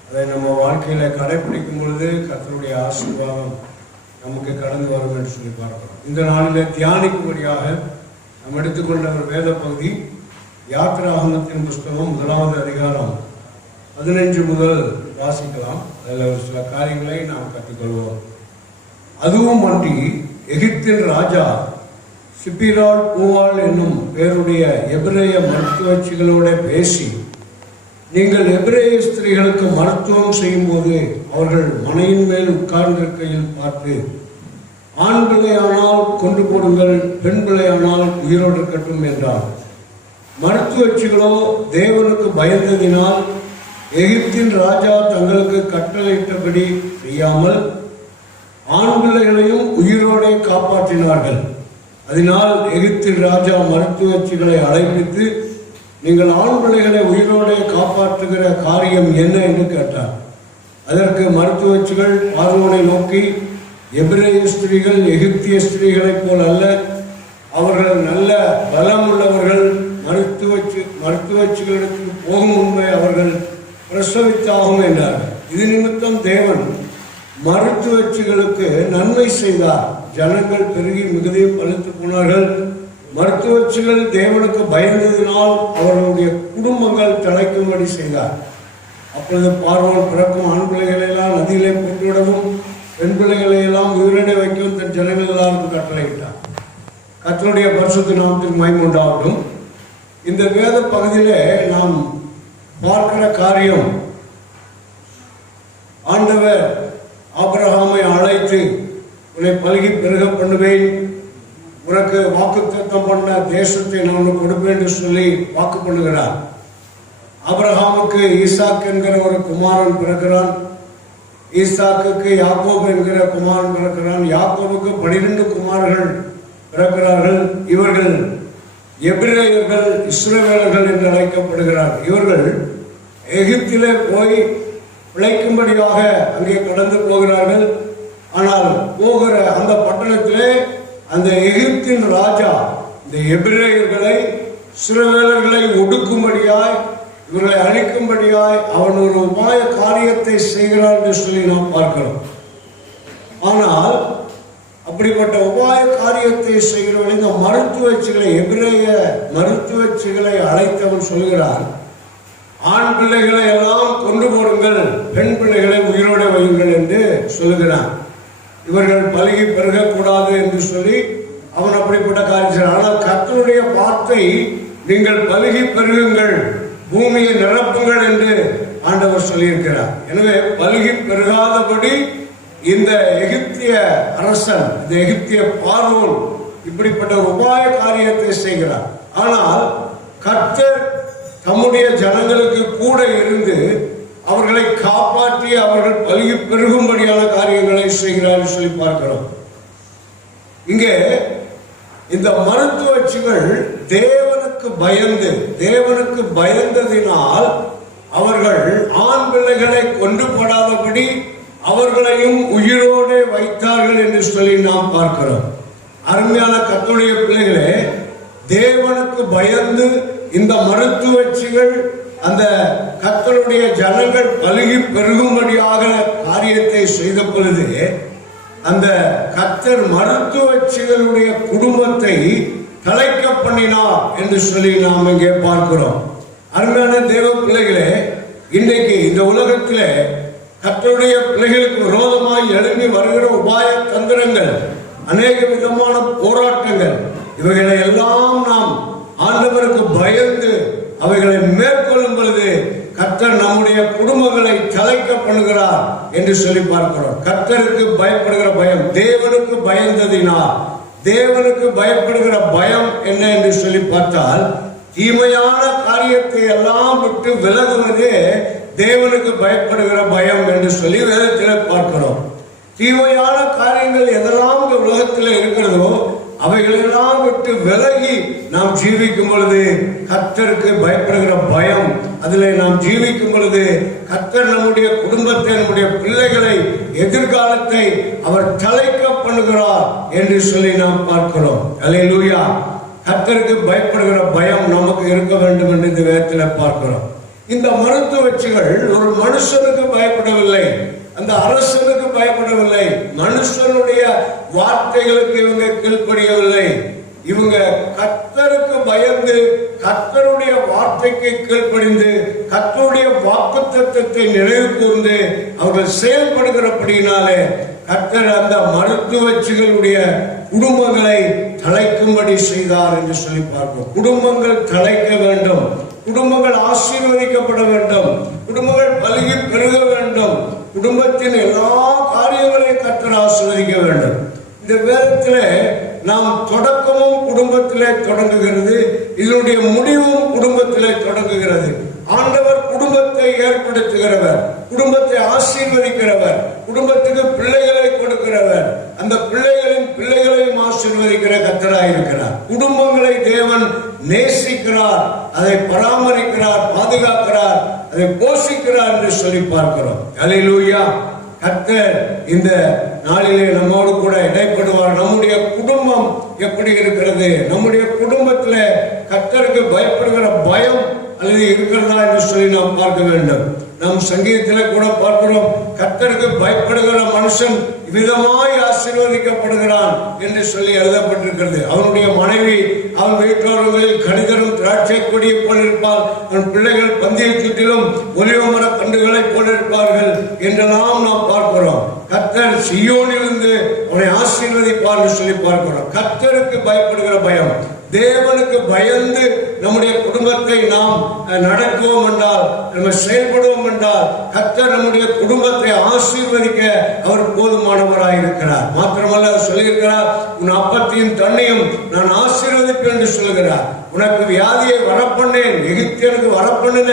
அதை நம்ம வாழ்க்கையில கடைபிடிக்கும் பொழுது கர்த்தருடைய ஆசீர்வாதம் நமக்கு கடந்து வரும் என்று சொல்லி பார்க்கிறோம். இந்த நாளிலே தியானிக்கும்படியாக நாம் எடுத்துக்கொண்ட ஒரு வேத பகுதி யாத்திராகமத்தின் புஸ்தகம் 1வது அதிகாரம் 15 முதல் வாசிக்கலாம். அதில் ஒரு சில காரியங்களை நாம் கற்றுக்கொள்வோம். அதுவும் அன்றி எகிப்தின் ராஜா சிப்பிரால் பூவால் என்னும் பேருடைய எபிரேய மருத்துவச்சிகளோட பேசி, நீங்கள் எபிரேய ஸ்திரீகளுக்கு மருத்துவம் செய்யும் போது அவர்கள் மனையின் மேல் உட்கார்ந்திருக்கையில் பார்த்து, ஆண் பிள்ளையானால் கொண்டு போடுங்கள், பெண் பிள்ளையானால் உயிரோடு இருக்கட்டும் என்றார். மருத்துவச்சிகளோ தேவனுக்கு பயந்ததினால் எகிப்தின் ராஜா தங்களுக்கு கட்டளையிட்டபடி செய்யாமல் ஆண் பிள்ளைகளையும் உயிரோடே காப்பாற்றினார்கள். அதனால் எகிப்தின் ராஜா மருத்துவச்சிகளை அழைப்பித்து, நீங்கள் ஆண் பிள்ளைகளை உயிரோடே காப்பாற்றுகிற காரியம் என்ன என்று கேட்டார். அதற்கு மருத்துவச்சிகள் பார்வோனை நோக்கி, எபிரேய ஸ்திரீகள் எகிப்திய ஸ்திரீகளைப் போல் அல்ல, அவர்கள் நல்ல பலம் உள்ளவர்கள். மருத்துவச்சிகளுக்கு போகும் முன்பே அவர்கள் பிரசவித்தாகும் என்றார்கள். இது நிமித்தம் தேவன் மருத்துவச்சிகளுக்கு நன்மை செய்தார். ஜனங்கள் பெருகி மிகுதியும் பழுத்து போனார்கள். மருத்துவச்சிகள் தேவனுக்கு பயந்ததினால் அவர்களுடைய குடும்பங்கள் தலைக்கும்படி செய்தார். அப்பொழுது பார்வோன் பிறக்கும் ஆண் பிள்ளைகளை எல்லாம் நதியிலே போட்டுவிடவும், பெண் பிள்ளைகளை எல்லாம் உயிரிழை வைக்கவும் தன் ஜனங்கள் எல்லாருக்கும் கட்டளையிட்டார். கர்த்தருடைய பரிசுத்த நாமத்திற்கு மகிமை உண்டாகட்டும். இந்த வேத பகுதியிலே நாம் பார்க்கிற காரியம், ஆண்டவர் ஆபிரகாமை அழைத்து, உன்னை பல்கி பெருக பண்ணுவேன், உனக்கு வாக்குத்தத்தம் பண்ண தேசத்தை நான் உனக்கு கொடுப்பேன் என்று சொல்லி வாக்கு பண்ணுகிறார். ஆபிரகாமுக்கு ஈசாக் என்கிற ஒரு குமாரன் பிறக்கிறான். ஈசாக்குக்கு யாக்கோபு என்கிற குமாரன் பிறக்கிறான். யாக்கோபுக்கு 12 குமாரர்கள் பிறக்கிறார்கள். இவர்கள் எபிரேயர்கள், இஸ்ரவேலர்கள் என்று அழைக்கப்படுகிறார்கள். இவர்கள் எகிப்திலே போய் பிழைக்கும்படியாக அங்கே கடந்து போகிறார்கள். ஆனால் போகிற அந்த பட்டணத்திலே அந்த எகிப்தின் ராஜா இந்த எபிரேயர்களை, இஸ்ரவேலர்களை ஒடுக்கும்படியாய், இவர்களை அழிக்கும்படியாய் அவன் ஒரு உபாய காரியத்தை செய்கிறான் என்று சொல்லி நாம் பார்க்கிறோம். ஆனால் அப்படிப்பட்ட உபாய காரியத்தை செய்கிறவர்கள் இந்த மருத்துவச்சிகளை, எபிரேய மருத்துவச்சிகளை அழைத்தவன் சொல்கிறான், ஆண் பிள்ளைகளை எல்லாம் கொண்டு போடுங்கள், பெண் பிள்ளைகளை உயிரோடு வையுங்கள் என்று சொல்லுகிறான். இவர்கள் பல்கி பெருகக்கூடாது என்று சொல்லி அவன் அப்படிப்பட்ட காரியம். ஆனால் கர்த்தருடைய வார்த்தை, நீங்கள் பல்கி பெருகுங்கள், பூமியை நிரப்புங்கள் என்று ஆண்டவர் சொல்லியிருக்கிறார். எனவே பல்கி பெருகாதபடி இந்த எகிப்திய அரசன், இந்த எகிப்திய பார்வோன் இப்படிப்பட்ட உபாய காரியத்தை செய்கிறார். ஆனால் கர்த்தர் தம்முடைய ஜனங்களுக்கு கூட இருந்து அவர்களை காப்பாற்றி அவர்கள் பல்கி பெருகும்படியான காரியங்களை செய்கிறார் சொல்லி பார்க்கிறோம். இங்கே இந்த மருத்துவச்சிகள் தேவனுக்கு பயந்ததினால் அவர்கள் ஆண் பிள்ளைகளை கொண்டுபடாதபடி அவர்களையும் உயிரோடு வைத்தார்கள் என்று சொல்லி நாம் பார்க்கிறோம். அருமையான கர்த்தருடைய பிள்ளைகளே, தேவனுக்கு பயந்து இந்த மருத்துவச்சிகள் அந்த கர்த்தருடைய ஜனங்கள் பலுகி பெருகும்படியாக காரியத்தை செய்த பொழுது அந்த கர்த்தர் மருத்துவச்சிகளுடைய குடும்பத்தை தலைக்க பண்ணினார் என்று சொல்லி நாம் இங்கே பார்க்கிறோம். அருமையான தேவ பிள்ளைகளே, இன்றைக்கு இந்த உலகத்திலே கர்த்தருடைய பிள்ளைகளுக்கு விரோதமாய் எழும்பி வருகிற உபாய தந்திரங்கள், அநேக விதமான போராட்டங்கள், இவைகளை எல்லாம் நாம் ஆண்டவருக்கு பயந்து அவைகளை மேற்கொள்ளும் பொழுது கர்த்தர் நம்முடைய குடும்பங்களை தலைக்க பண்ணுகிறார் என்று சொல்லி பார்க்கிறோம். கர்த்தருக்கு பயப்படுகிற பயம், தேவனுக்கு பயந்ததினால், தேவனுக்கு பயப்படுகிற பயம் என்ன என்று சொல்லி பார்த்தால், தீமையான காரியத்தை எல்லாம் விட்டு விலகுவதே தேவனுக்கு பயப்படுகிற பயம் என்று சொல்லி வேதத்தில் பார்க்கிறோம். தீமையான காரியங்கள் எதெல்லாம் இந்த உலகத்தில் இருக்கிறதோ அவைகளெல்லாம் விட்டு விலகி நாம் ஜீவிக்கும் பொழுது கர்த்தருக்கு பயப்படுகிற பயம், அதிலே நாம் ஜீவிக்கும் பொழுது கர்த்தர் நம்முடைய குடும்பத்தை, நம்முடைய பிள்ளைகளை, எதிர்காலத்தை அவர் தலைக்க பண்ணுகிறார் என்று சொல்லி நாம் பார்க்கிறோம். அல்லேலூயா. கர்த்தருக்கு பயப்படுகிற பயம் நமக்கு இருக்க வேண்டும் என்று இந்த வேதத்தில் பார்க்கிறோம். இந்த மருத்துவச்சிகள் ஒரு மனுஷனுக்கு பயப்படவில்லை, அந்த அரசனுக்கு பயப்படவில்லை, மனுஷனுடைய வார்த்தைகளுக்கு இவங்க கீழ்ப்படியவில்லை. இவங்க கர்த்தருக்கு பயந்து கர்த்தருடைய வார்த்தைக்கு கீழ்ப்படிந்து கர்த்தருடைய வாக்குத்தத்தத்தை நினைவு கூர்ந்து அவர்கள் செயல்படுகிறபடினாலே கர்த்தர் அந்த மருத்துவச்சிகளுடைய குடும்பங்களை தலைக்கும்படி செய்தார் என்று சொல்லி பார்க்கிறோம். குடும்பங்கள் தலைக்க வேண்டும், குடும்பங்கள் ஆசீர்வதிக்கப்பட வேண்டும், குடும்பங்கள் பலுகி பெருக வேண்டும், குடும்பத்தின் எல்லா காரியங்களையும் கர்த்தர் ஆசீர்வதிக்க வேண்டும். இந்த வேதத்திலே நாம் தொடக்கமும் குடும்பத்திலே தொடங்குகிறது, இதனுடைய முடிவும் குடும்பத்திலே தொடங்குகிறது. ஆண்டவர் குடும்பத்தை ஏற்படுத்துகிறவர், குடும்பத்தை ஆசீர்வதிக்கிறவர், குடும்பத்துக்கு பிள்ளைகளை கொடுக்கிறவர், அந்த பிள்ளைகளையும் ஆசீர்வதிக்கிற கர்த்தராய் இருக்கிறார். குடும்பங்களை தேவன் நேசிக்கிறார், அதை பராமரிக்கிறார், பாதுகாக்கிறார், அதை போஷிக்கிறார் என்று சொல்லி பார்க்கிறோம். அல்லேலூயா. கர்த்தர் இந்த நாளிலே நம்மோடு கூட இடைப்படுவார். நம்முடைய குடும்பம் எப்படி இருக்கிறது, நம்முடைய குடும்பத்தில் கர்த்தருக்கு பயப்படுகிற பயம் அல்லது இருக்கிறதா என்று சொல்லி நாம் பார்க்க வேண்டும். நாம் சங்கீதத்தில் கூட பார்க்கிறோம், கர்த்தருக்கு பயப்படுகிற மனுஷன் விதமாய் ஆசீர்வதிக்கப்படுகிறான் என்று சொல்லி எழுதப்பட்டிருக்கிறது. அவனுடைய மனைவி அவன் வீட்டோரங்களில் கணிதரும் திராட்சை கொடியை போலிருப்பாள், அவன் பிள்ளைகள் பந்தியை சுற்றிலும் ஒலிவமர கண்டுகளை போலிருப்பார்கள் என்றெல்லாம் நாம் பார்க்கிறோம். கர்த்தர் சீயோனிலிருந்து அவனை ஆசீர்வதிப்பார் என்று சொல்லி பார்க்கிறோம். கர்த்தருக்கு பயப்படுகிற பயம், தேவனுக்கு பயந்து நம்முடைய குடும்பத்தை நாம் நடத்துவோம் என்றால், நம்ம செயல்படுவோம் என்றால் கர்த்தர் நம்முடைய குடும்பத்தை ஆசீர்வதிக்க அவர் போதுமானவராய் இருக்கிறார். மாத்திரமல்ல அவர் சொல்லியிருக்கிறார், உன் அப்பத்தையும் தண்ணியும் நான் ஆசீர்வதிப்பேன் என்று சொல்கிறார். உனக்கு வியாதியை வரப்பண்ணேன், எகிப்தியனுக்கு வரப்பண்ணின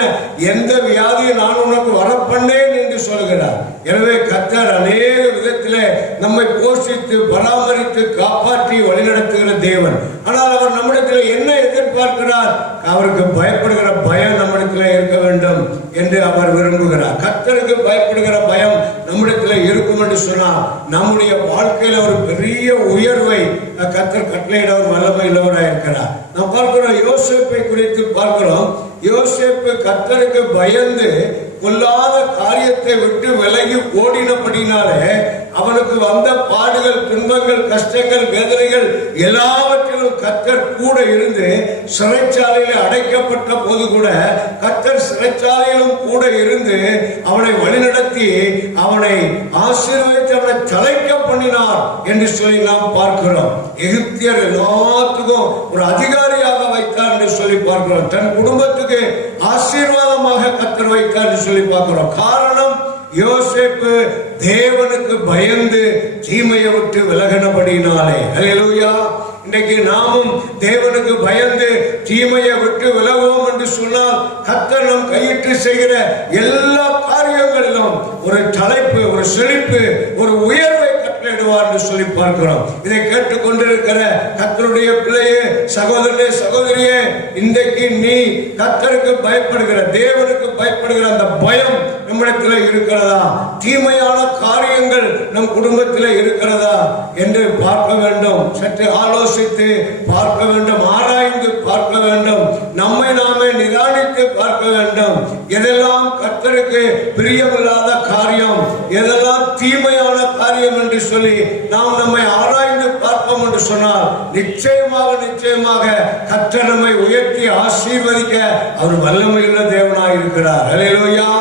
எந்த வியாதியை நான் உனக்கு வரப்பண்ணேன் என்று சொல்கிறார். எனவே கர்த்தர் அநேக விதத்திலே நம்மை போஷித்து பராமரித்து காப்பாற்றி வழிநடத்துகிற தேவன். ஆனால் அவர் நம்மிடத்தில் என்ன எதிர்பார்க்கிறார்? அவருக்கு பயப்படுகிற பயம் நம்மிடத்தில் இருக்க வேண்டும் என்று அவர் விரும்புகிறார். கர்த்தருக்கு பயப்படுகிற பயம் நம்மிடத்தில் இருக்கும் என்று சொன்னால் நம்முடைய வாழ்க்கையில் ஒரு பெரிய உயர்வை கர்த்தர் கட்டளையிட ஒரு வல்லமை உள்ளவராக இருக்கிறார். நாம் பார்க்கிறோம், யோசேப்பை குறித்து பார்க்கிறோம். யோசேப்பு கர்த்தருக்கு பயந்து கொல்லாத காரியத்தை விட்டு விலகி ஓடினபடினாலே அவனுக்கு வந்த பாடுகள், துன்பங்கள், கஷ்டங்கள், வேதனைகள் எல்லாவற்றிலும் கர்த்தர் கூட இருந்து சிறைச்சாலையில் அடைக்கப்பட்ட போது கூட கர்த்தர் சிறைச்சாலையிலும் கூட இருந்து அவனை வழிநடத்தி அவனை ஆசீர்வதித்து அவனை தலைக்க பண்ணினார் என்று சொல்லி நாம் பார்க்கிறோம். எகிப்தியர் எல்லாத்துக்கும் ஒரு அதிகாரியாக வைத்தார் என்று சொல்லி பார்க்கிறோம். தன் குடும்பத்துக்கு ஆசீர்வாதமாக கர்த்தர் வைத்தார் என்று சொல்லி பார்க்கிறோம். காரணம், யோசேப்பு தேவனுக்கு பயந்து தீமையை விட்டு விலகினபடினாலே. அல்லேலூயா. இன்றைக்கு நாமும் தேவனுக்கு பயந்து தீமையை விட்டு விலகுவோம் என்று சொன்னால் கர்த்தர் நம் கையிட்டு செய்கிற எல்லா காரியங்களிலும் ஒரு தலைப்பு, ஒரு செழிப்பு, ஒரு உயர்வை கட்டளையிடுவார் என்று சொல்லி பார்க்கிறோம். இதை கேட்டுக்கொண்டிருக்கிற கர்த்தருடைய பிள்ளையே, சகோதரனே, சகோதரியே, இன்றைக்கு நீ கர்த்தருக்கு பயப்படுகிற, தேவனுக்கு பயப்படுகிற அந்த பயம் நம்மிடத்தில் இருக்கிறதா? தீமையான காரியங்கள் நம் குடும்பத்தில் இருக்கிறதா என்று பார்க்க வேண்டும். சற்று ஆலோசித்து பார்க்க வேண்டும், ஆராய்ந்து பார்க்க வேண்டும், நம்மை நாமே நிதானித்து பார்க்க வேண்டும். எதெல்லாம் கர்த்தருக்கு பிரியமில்லாத காரியம், எதெல்லாம் தீமையான காரியம் என்று சொல்லி நாம் நம்மை ஆராய்ந்து பார்ப்போம் என்று சொன்னால் நிச்சயமாக கர்த்தர் நம்மை உயர்த்தி ஆசீர்வதிக்க அவர் வல்லமையுள்ள தேவனாய் இருக்கிறார். அல்லேலூயா.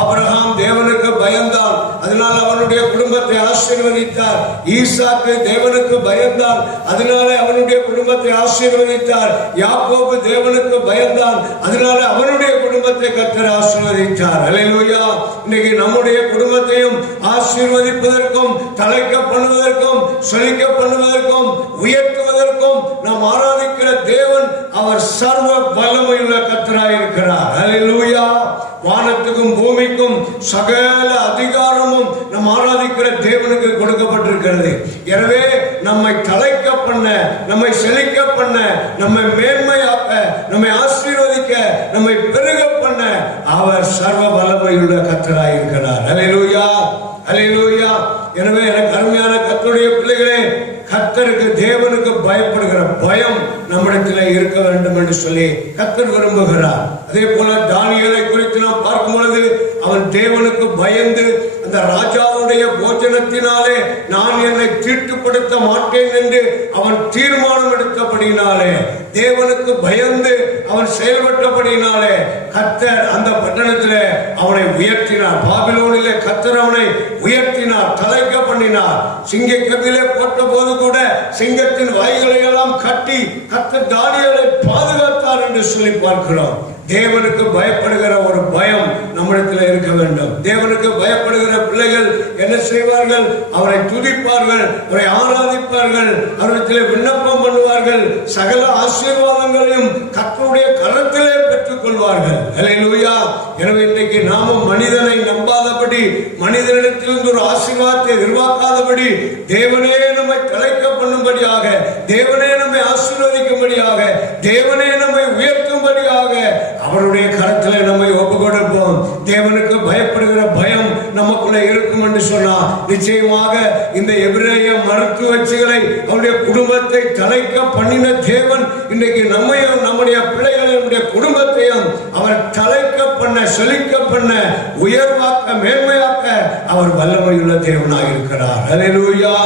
ஆபிரகாம் தேவனுக்கு பயந்தான், அதனால் அவனுடைய குடும்பத்தை ஆசீர்வதித்தார். ஈசாக்கு தேவனுக்கு பயந்தான், அதனால அவனுடைய குடும்பத்தை ஆசீர்வதித்தார். யாக்கோபு தேவனுக்கு பயந்தான், அதனால அவனுடைய குடும்பத்தை கர்த்தர் ஆசீர்வதித்தார். அல்லேலூயா. இன்னைக்கு நம்முடைய குடும்பத்தையும் ஆசீர்வதிப்பதற்கும், தலைக்க பண்ணுவதற்கும், செழிக்க பண்ணுவதற்கும், உயர்த்துவதற்கும் நாம் ஆராதிக்கிற தேவன் அவர் சர்வ வல்லமையுள்ள கர்த்தராய் இருக்கிறார். அல்லேலூயா. வானத்துக்கும் பூமிக்கும் சகல அதிகாரமும் நம் ஆராதிக்கிற தேவனுக்கு கொடுக்கப்பட்டிருக்கிறது. எனவே நம்மை தலைக்க பண்ண, நம்மை செழிக்க பண்ண, நம்மை மேன்மையாக்க, நம்மை ஆசீர்வதிக்க, நம்மை பெருக பண்ண அவர் சர்வ வல்லமையுள்ள கர்த்தராய் இருக்கிறார். அல்லேலூயா, அல்லேலூயா. எனவே எனக்கு அருமையான கர்த்தருடைய பிள்ளைகளே, கர்த்தருக்கு, தேவனுக்கு பயப்படுகிற பயம் நம்மிடத்தில் இருக்க வேண்டும் என்று சொல்லி கர்த்தர் விரும்புகிறார். அதே போல தானியேலை குறித்து நாம் பார்க்கும் பொழுது அவன் தேவனுக்கு பயந்து அந்த ராஜாவுடைய போஜனத்தினாலே நான் என்னை தீட்டுப்படுத்த மாட்டேன் என்று அவன் தீர்மானம் எடுத்தபடினாலே, தேவனுக்கு பயந்து அவன் செயல்பட்டபடினாலே கர்த்தர் அந்த பட்டணத்திலே அவனை உயர்த்தினார். பாபிலோனிலே கர்த்தர் அவனை உயர்த்தினார், தலைக்க பண்ணினார். சிங்கக்கவிலே போட்ட போது கூட சிங்கத்தின் வாய்களை எல்லாம் கட்டி கர்த்தர் தானியேலை பாதுகாத்தார் என்று சொல்லி பார்க்கிறோம். தேவனுக்கு பயப்படுகிற ஒரு பயம் நம்மிடத்தில் இருக்க வேண்டும். தேவனுக்கு பயப்படுகிற பிள்ளைகள் என்ன செய்வார்கள்? அவரை துதிப்பார்கள், அவரை ஆராதிப்பார்கள், அவரிடத்தில் விண்ணப்பம் பண்ணுவார்கள், சகல ஆசீர்வாதங்களையும் கர்த்தருடைய கரத்திலே பெற்றுக் கொள்வார்கள். அல்லேலூயா. எனவே இன்றைக்கு நாமும் மனிதனை நம்பாதபடி, மனிதனிடத்திலிருந்து ஒரு ஆசீர்வாதத்தை எதிர்பார்க்காதபடி, தேவனே நம்மை தலைக்க பண்ணும்படியாக, தேவனே நம்மை ஆசீர்வதிக்கும்படியாக, தேவனே நம்மை உயர்த்தும்படியாக அவருடைய கரத்திலே நம்மை ஒப்பு கொடுப்போம். தேவனுக்கு பயப்படுகிற பயம் நமக்குள்ள இருக்கும் என்று சொன்னார். நிச்சயமாக இந்த எபிரேய மருத்துவச்சிகளை, அவருடைய குடும்பத்தை தலைக்க பண்ணின தேவன் இன்றைக்கு நம்மையும், நம்முடைய பிள்ளைகளையும், நம்முடைய குடும்பத்தையும் அவர் தலைக்க பண்ண, செழிக்க பண்ண, உயர்வாக்க, மேன்மையாக்க அவர் வல்லமையுள்ள தேவனாக இருக்கிறார். அல்லேலூயா,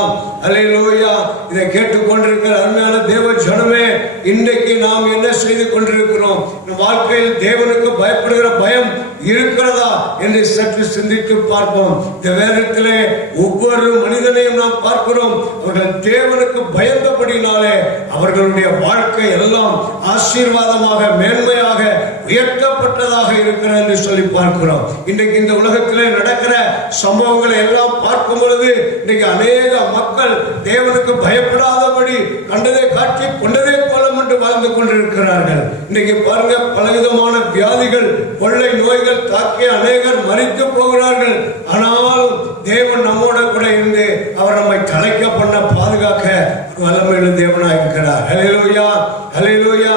அல்லேலூயா. இதை கேட்டுக்கொண்டிருக்கிற அருமையான தேவ ஜனமே, இன்றைக்கு நாம் என்ன செய்து கொண்டிருக்கிறோம்? வாழ்க்கையில் தேவனுக்கு பயப்படுகிற பயம் இருக்கிறதா என்று சற்று சிந்தித்து பார்ப்போம். இந்த வேதத்திலே ஒவ்வொரு மனிதனையும் நாம் பார்க்கிறோம். அவர்கள் தேவனுக்கு பயந்தபடினாலே அவர்களுடைய வாழ்க்கை எல்லாம் ஆசீர்வாதமாக, மேன்மையாக, உயர்த்தப்பட்டதாக இருக்கிறது என்று சொல்லி பார்க்கிறோம். இன்றைக்கு இந்த உலகத்திலே நடக்கிற சம்பவங்களை எல்லாம் பார்க்கும் பொழுது இன்றைக்கு அநேக மக்கள் தேவனுக்கு பயப்படாதபடி கண்டதை காட்சி கொண்டதே கோலம் என்று வாழ்ந்து கொண்டிருக்கிறார்கள். இன்றைக்கு பாருங்க, பலவிதமான வியாதிகள், கொள்ளை நோய்கள் தாக்கி அநேகர் மரித்து போகிறார்கள். ஆனாலும் தேவன் நம்மோட கூட இருந்து அவர் நம்மை தலைக்க பண்ண, பாதுகாக்க வல்லமையுள்ள தேவனாக இருக்கிறார். அல்லேலூயா, அல்லேலூயா.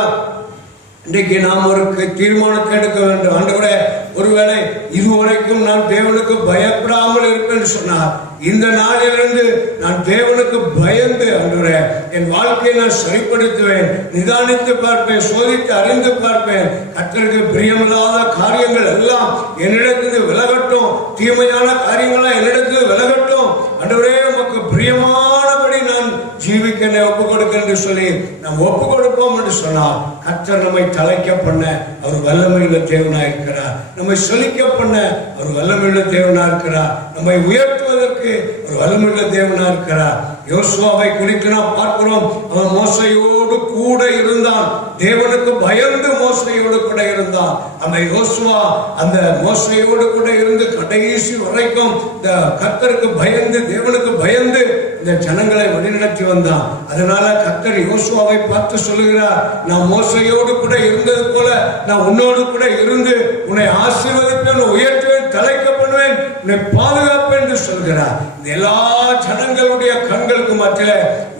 இன்றைக்கு நாம் ஒரு தீர்மானத்தை எடுக்க வேண்டும். ஆண்டவரே, ஒருவேளை இதுவரைக்கும் நான் தேவனுக்கு பயப்படாமல் இருப்பேன் சொன்னார், இந்த நாளிலிருந்து நான் தேவனுக்கு பயந்து ஆண்டவரே என் வாழ்க்கையை நான் சரிப்படுத்துவேன், நிதானித்து பார்ப்பேன், சோதித்து அறிந்து பார்ப்பேன். கர்த்தருக்கு பிரியமில்லாத காரியங்கள் எல்லாம் என்னிடத்தில் விலகட்டும், தீமையான காரியங்கள் என்னிடத்தில் விலகட்டும். ஆண்டவரே, உமக்கு பிரியமானபடி நான் ஜீவிக்க ஒப்பு கொடுக்க என்று சொல்லி நாம் ஒப்பு கொடுப்போம் என்று சொன்னால் கர்த்தர் நம்மை தலைக்க பண்ண அவர் வல்லமையுள்ள தேவனாக இருக்கிறார். நம்மை செழிக்க பண்ண அவர் வல்லமையுள்ள தேவனாக இருக்கிறார். நம்மை உயர்த்துவதற்கு செய்வதற்கு ஒரு வல்லமையுள்ள தேவனா இருக்கிறார். யோசுவாவை குறித்து நாம் பார்க்கிறோம். அவன் மோசையோடு கூட இருந்தான். தேவனுக்கு பயந்து மோசையோடு கூட இருந்தான். அந்த யோசுவா அந்த மோசையோடு கூட இருந்து கடைசி வரைக்கும் இந்த கர்த்தருக்கு பயந்து, தேவனுக்கு பயந்து இந்த ஜனங்களை வழிநடத்தி வந்தான். அதனால கர்த்தர் யோசுவாவை பார்த்து சொல்லுகிறார், நான் மோசையோடு கூட இருந்தது போல நான் உன்னோடு கூட இருந்து உன்னை ஆசீர்வதிப்பேன், உயர்த்துவேன், தலைக்க பண்ணுவேன், உன்னை பாதுகாப்பேன் என்று சொல்கிறார். எல்லா ஜனங்களுடைய கண்களுக்கு மத்தியில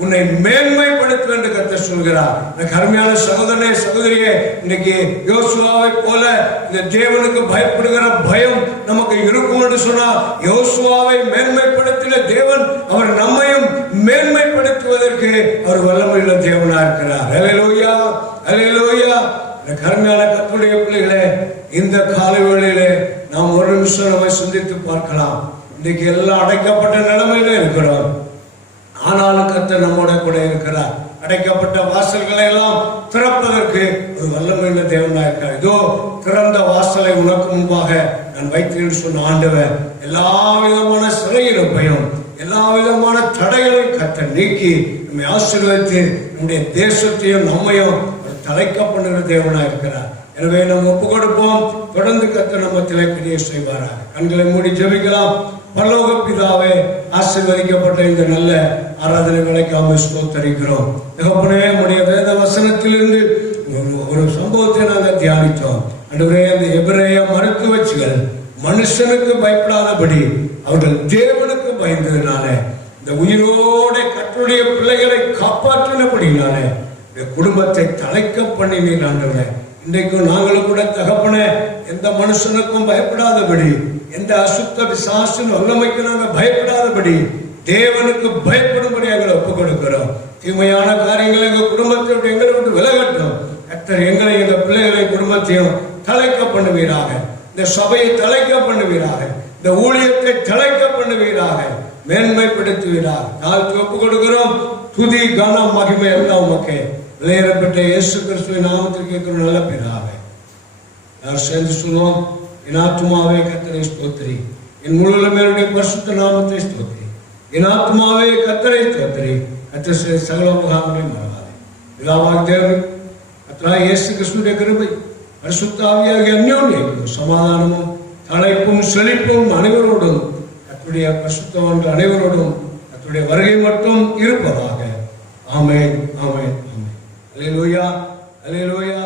உன்னை மேன்மைப்படுத்துவேன் என்று கர்த்தர் சொல்கிறார். கருமையான சகோதரனே, சகோதரியே, இன்னைக்கு யோசுவாவை போல இந்த தேவனுக்கு பயப்படுகிற பயம் நமக்கு இருக்கும் என்று சொன்னால், யோசுவாவை மேன்மைப்படுத்தின தேவன் அவர் நம்மையும் மேன்மைப்படுத்துவதற்கு அவர் வல்லமையுள்ள தேவனா இருக்கிறார். அல்லேலூயா, அல்லேலூயா. கருமையான கர்த்தருடைய பிள்ளைகளே, இந்த காலை வேளையிலே நாம் ஒரு நிமிஷம் நம்ம சிந்தித்து பார்க்கலாம். இன்னைக்கு எல்லாம் அடைக்கப்பட்ட நிலைமையில இருக்கிறோம். ஆனாலும் கர்த்தர் நம்மோட கூட இருக்கிறார். அடைக்கப்பட்ட வாசல்களை எல்லாம் திறப்பதற்கு ஒரு வல்லமையுள்ள தேவனா இருக்கிறார். இதோ திறந்த வாசலை உனக்கு முன்பாக நான் வைத்தேன் சொன்ன ஆண்டவர் எல்லா விதமான சிறையிருப்பையும் எல்லா விதமான தடைகளையும் கர்த்தர் நீக்கி நம்மை ஆசீர்வதித்து நம்முடைய தேசத்தையும் நம்மையும் தலைக்க பண்ணுகிற தேவனா இருக்கிறார். எனவே நம்ம ஒப்பு கொடுப்போம். தொடர்ந்து கர்த்தர் நம்ம கிரியை செய்வாராக. கண்களை மூடி ஜெபிக்கலாம். பரலோக பிதாவே, ஆசீர்வதிக்கப்பட்ட இந்த நல்ல ஆராதனை வேளைக்காக ஸ்தோத்திரிக்கிறோம். தகப்பனே, நம்முடைய வேத வசனத்திலிருந்து ஒரு சம்பவத்தை நாங்கள் தியானித்தோம். ஆண்டவரே, அந்த எபிரேய மருத்துவச்சிகள் மனுஷனுக்கு பயப்படாதபடி அவர்கள் தேவனுக்கு பயந்ததினால இந்த உயிரோட கர்த்தருடைய பிள்ளைகளை காப்பாற்றினபடினாலே குடும்பத்தை தலைக்க பண்ணினீர் ஆண்டவரே. இன்றைக்கும் நாங்களும் கூட தகப்பனே, எந்த மனுஷனுக்கும் பயப்படாதபடி, எந்த அசுத்த பிசாசின் வல்லமைக்கு நாங்கள் பயப்படாதபடி தேவனுக்கு பயப்படும்படி எங்களை ஒப்புக் கொடுக்கிறோம். தீமையான காரியங்களை எங்கள் குடும்பத்தை எங்களை விட்டு விலகட்டும். கர்த்தர் எங்களை, எங்கள் பிள்ளைகளை, குடும்பத்தையும் தலைக்க பண்ணுவீராக. இந்த சபையை தலைக்க பண்ணுவீராக. இந்த ஊழியத்தை தலைக்க பண்ணுவீராக. மேன்மைப்படுத்துவீராக. தாழ்த்தி ஒப்புக் கொடுக்கிறோம். துதி, கனம், மகிமை எல்லாம் உமக்கே. விலையேறப்பட்ட இயேசு கிறிஸ்துவின் நாமத்தில் கேட்கிற நல்ல பிதாவே. யார் சேர்ந்து சொல்லுவோம்? என் ஆத்துமாவே கர்த்தரை ஸ்தோத்திரி, என் முழு மேலுடைய பரிசுத்த நாமத்தை ஸ்தோத்திரி. என் ஆத்துமாவே கர்த்தரை ஸ்தோத்திரி, கர்த்தர் சகல உபகாரங்களையும் மறவாதே. பிதாவாகிய தேவன், கர்த்தராகிய இயேசு கிறிஸ்துவின் கிருபை, பரிசுத்த ஆவியாகிய அந்யோன்யம், சமாதானமும் தலைப்பும் செழிப்பும் அனைவரோடும், கர்த்தருடைய பரிசுத்தவான்கள் அனைவரோடும் கர்த்தருடைய வருகை மட்டும் இருப்பதாக. ஆமென், ஆமென், ஆமென். அல்லேலூயா, அல்லேலூயா.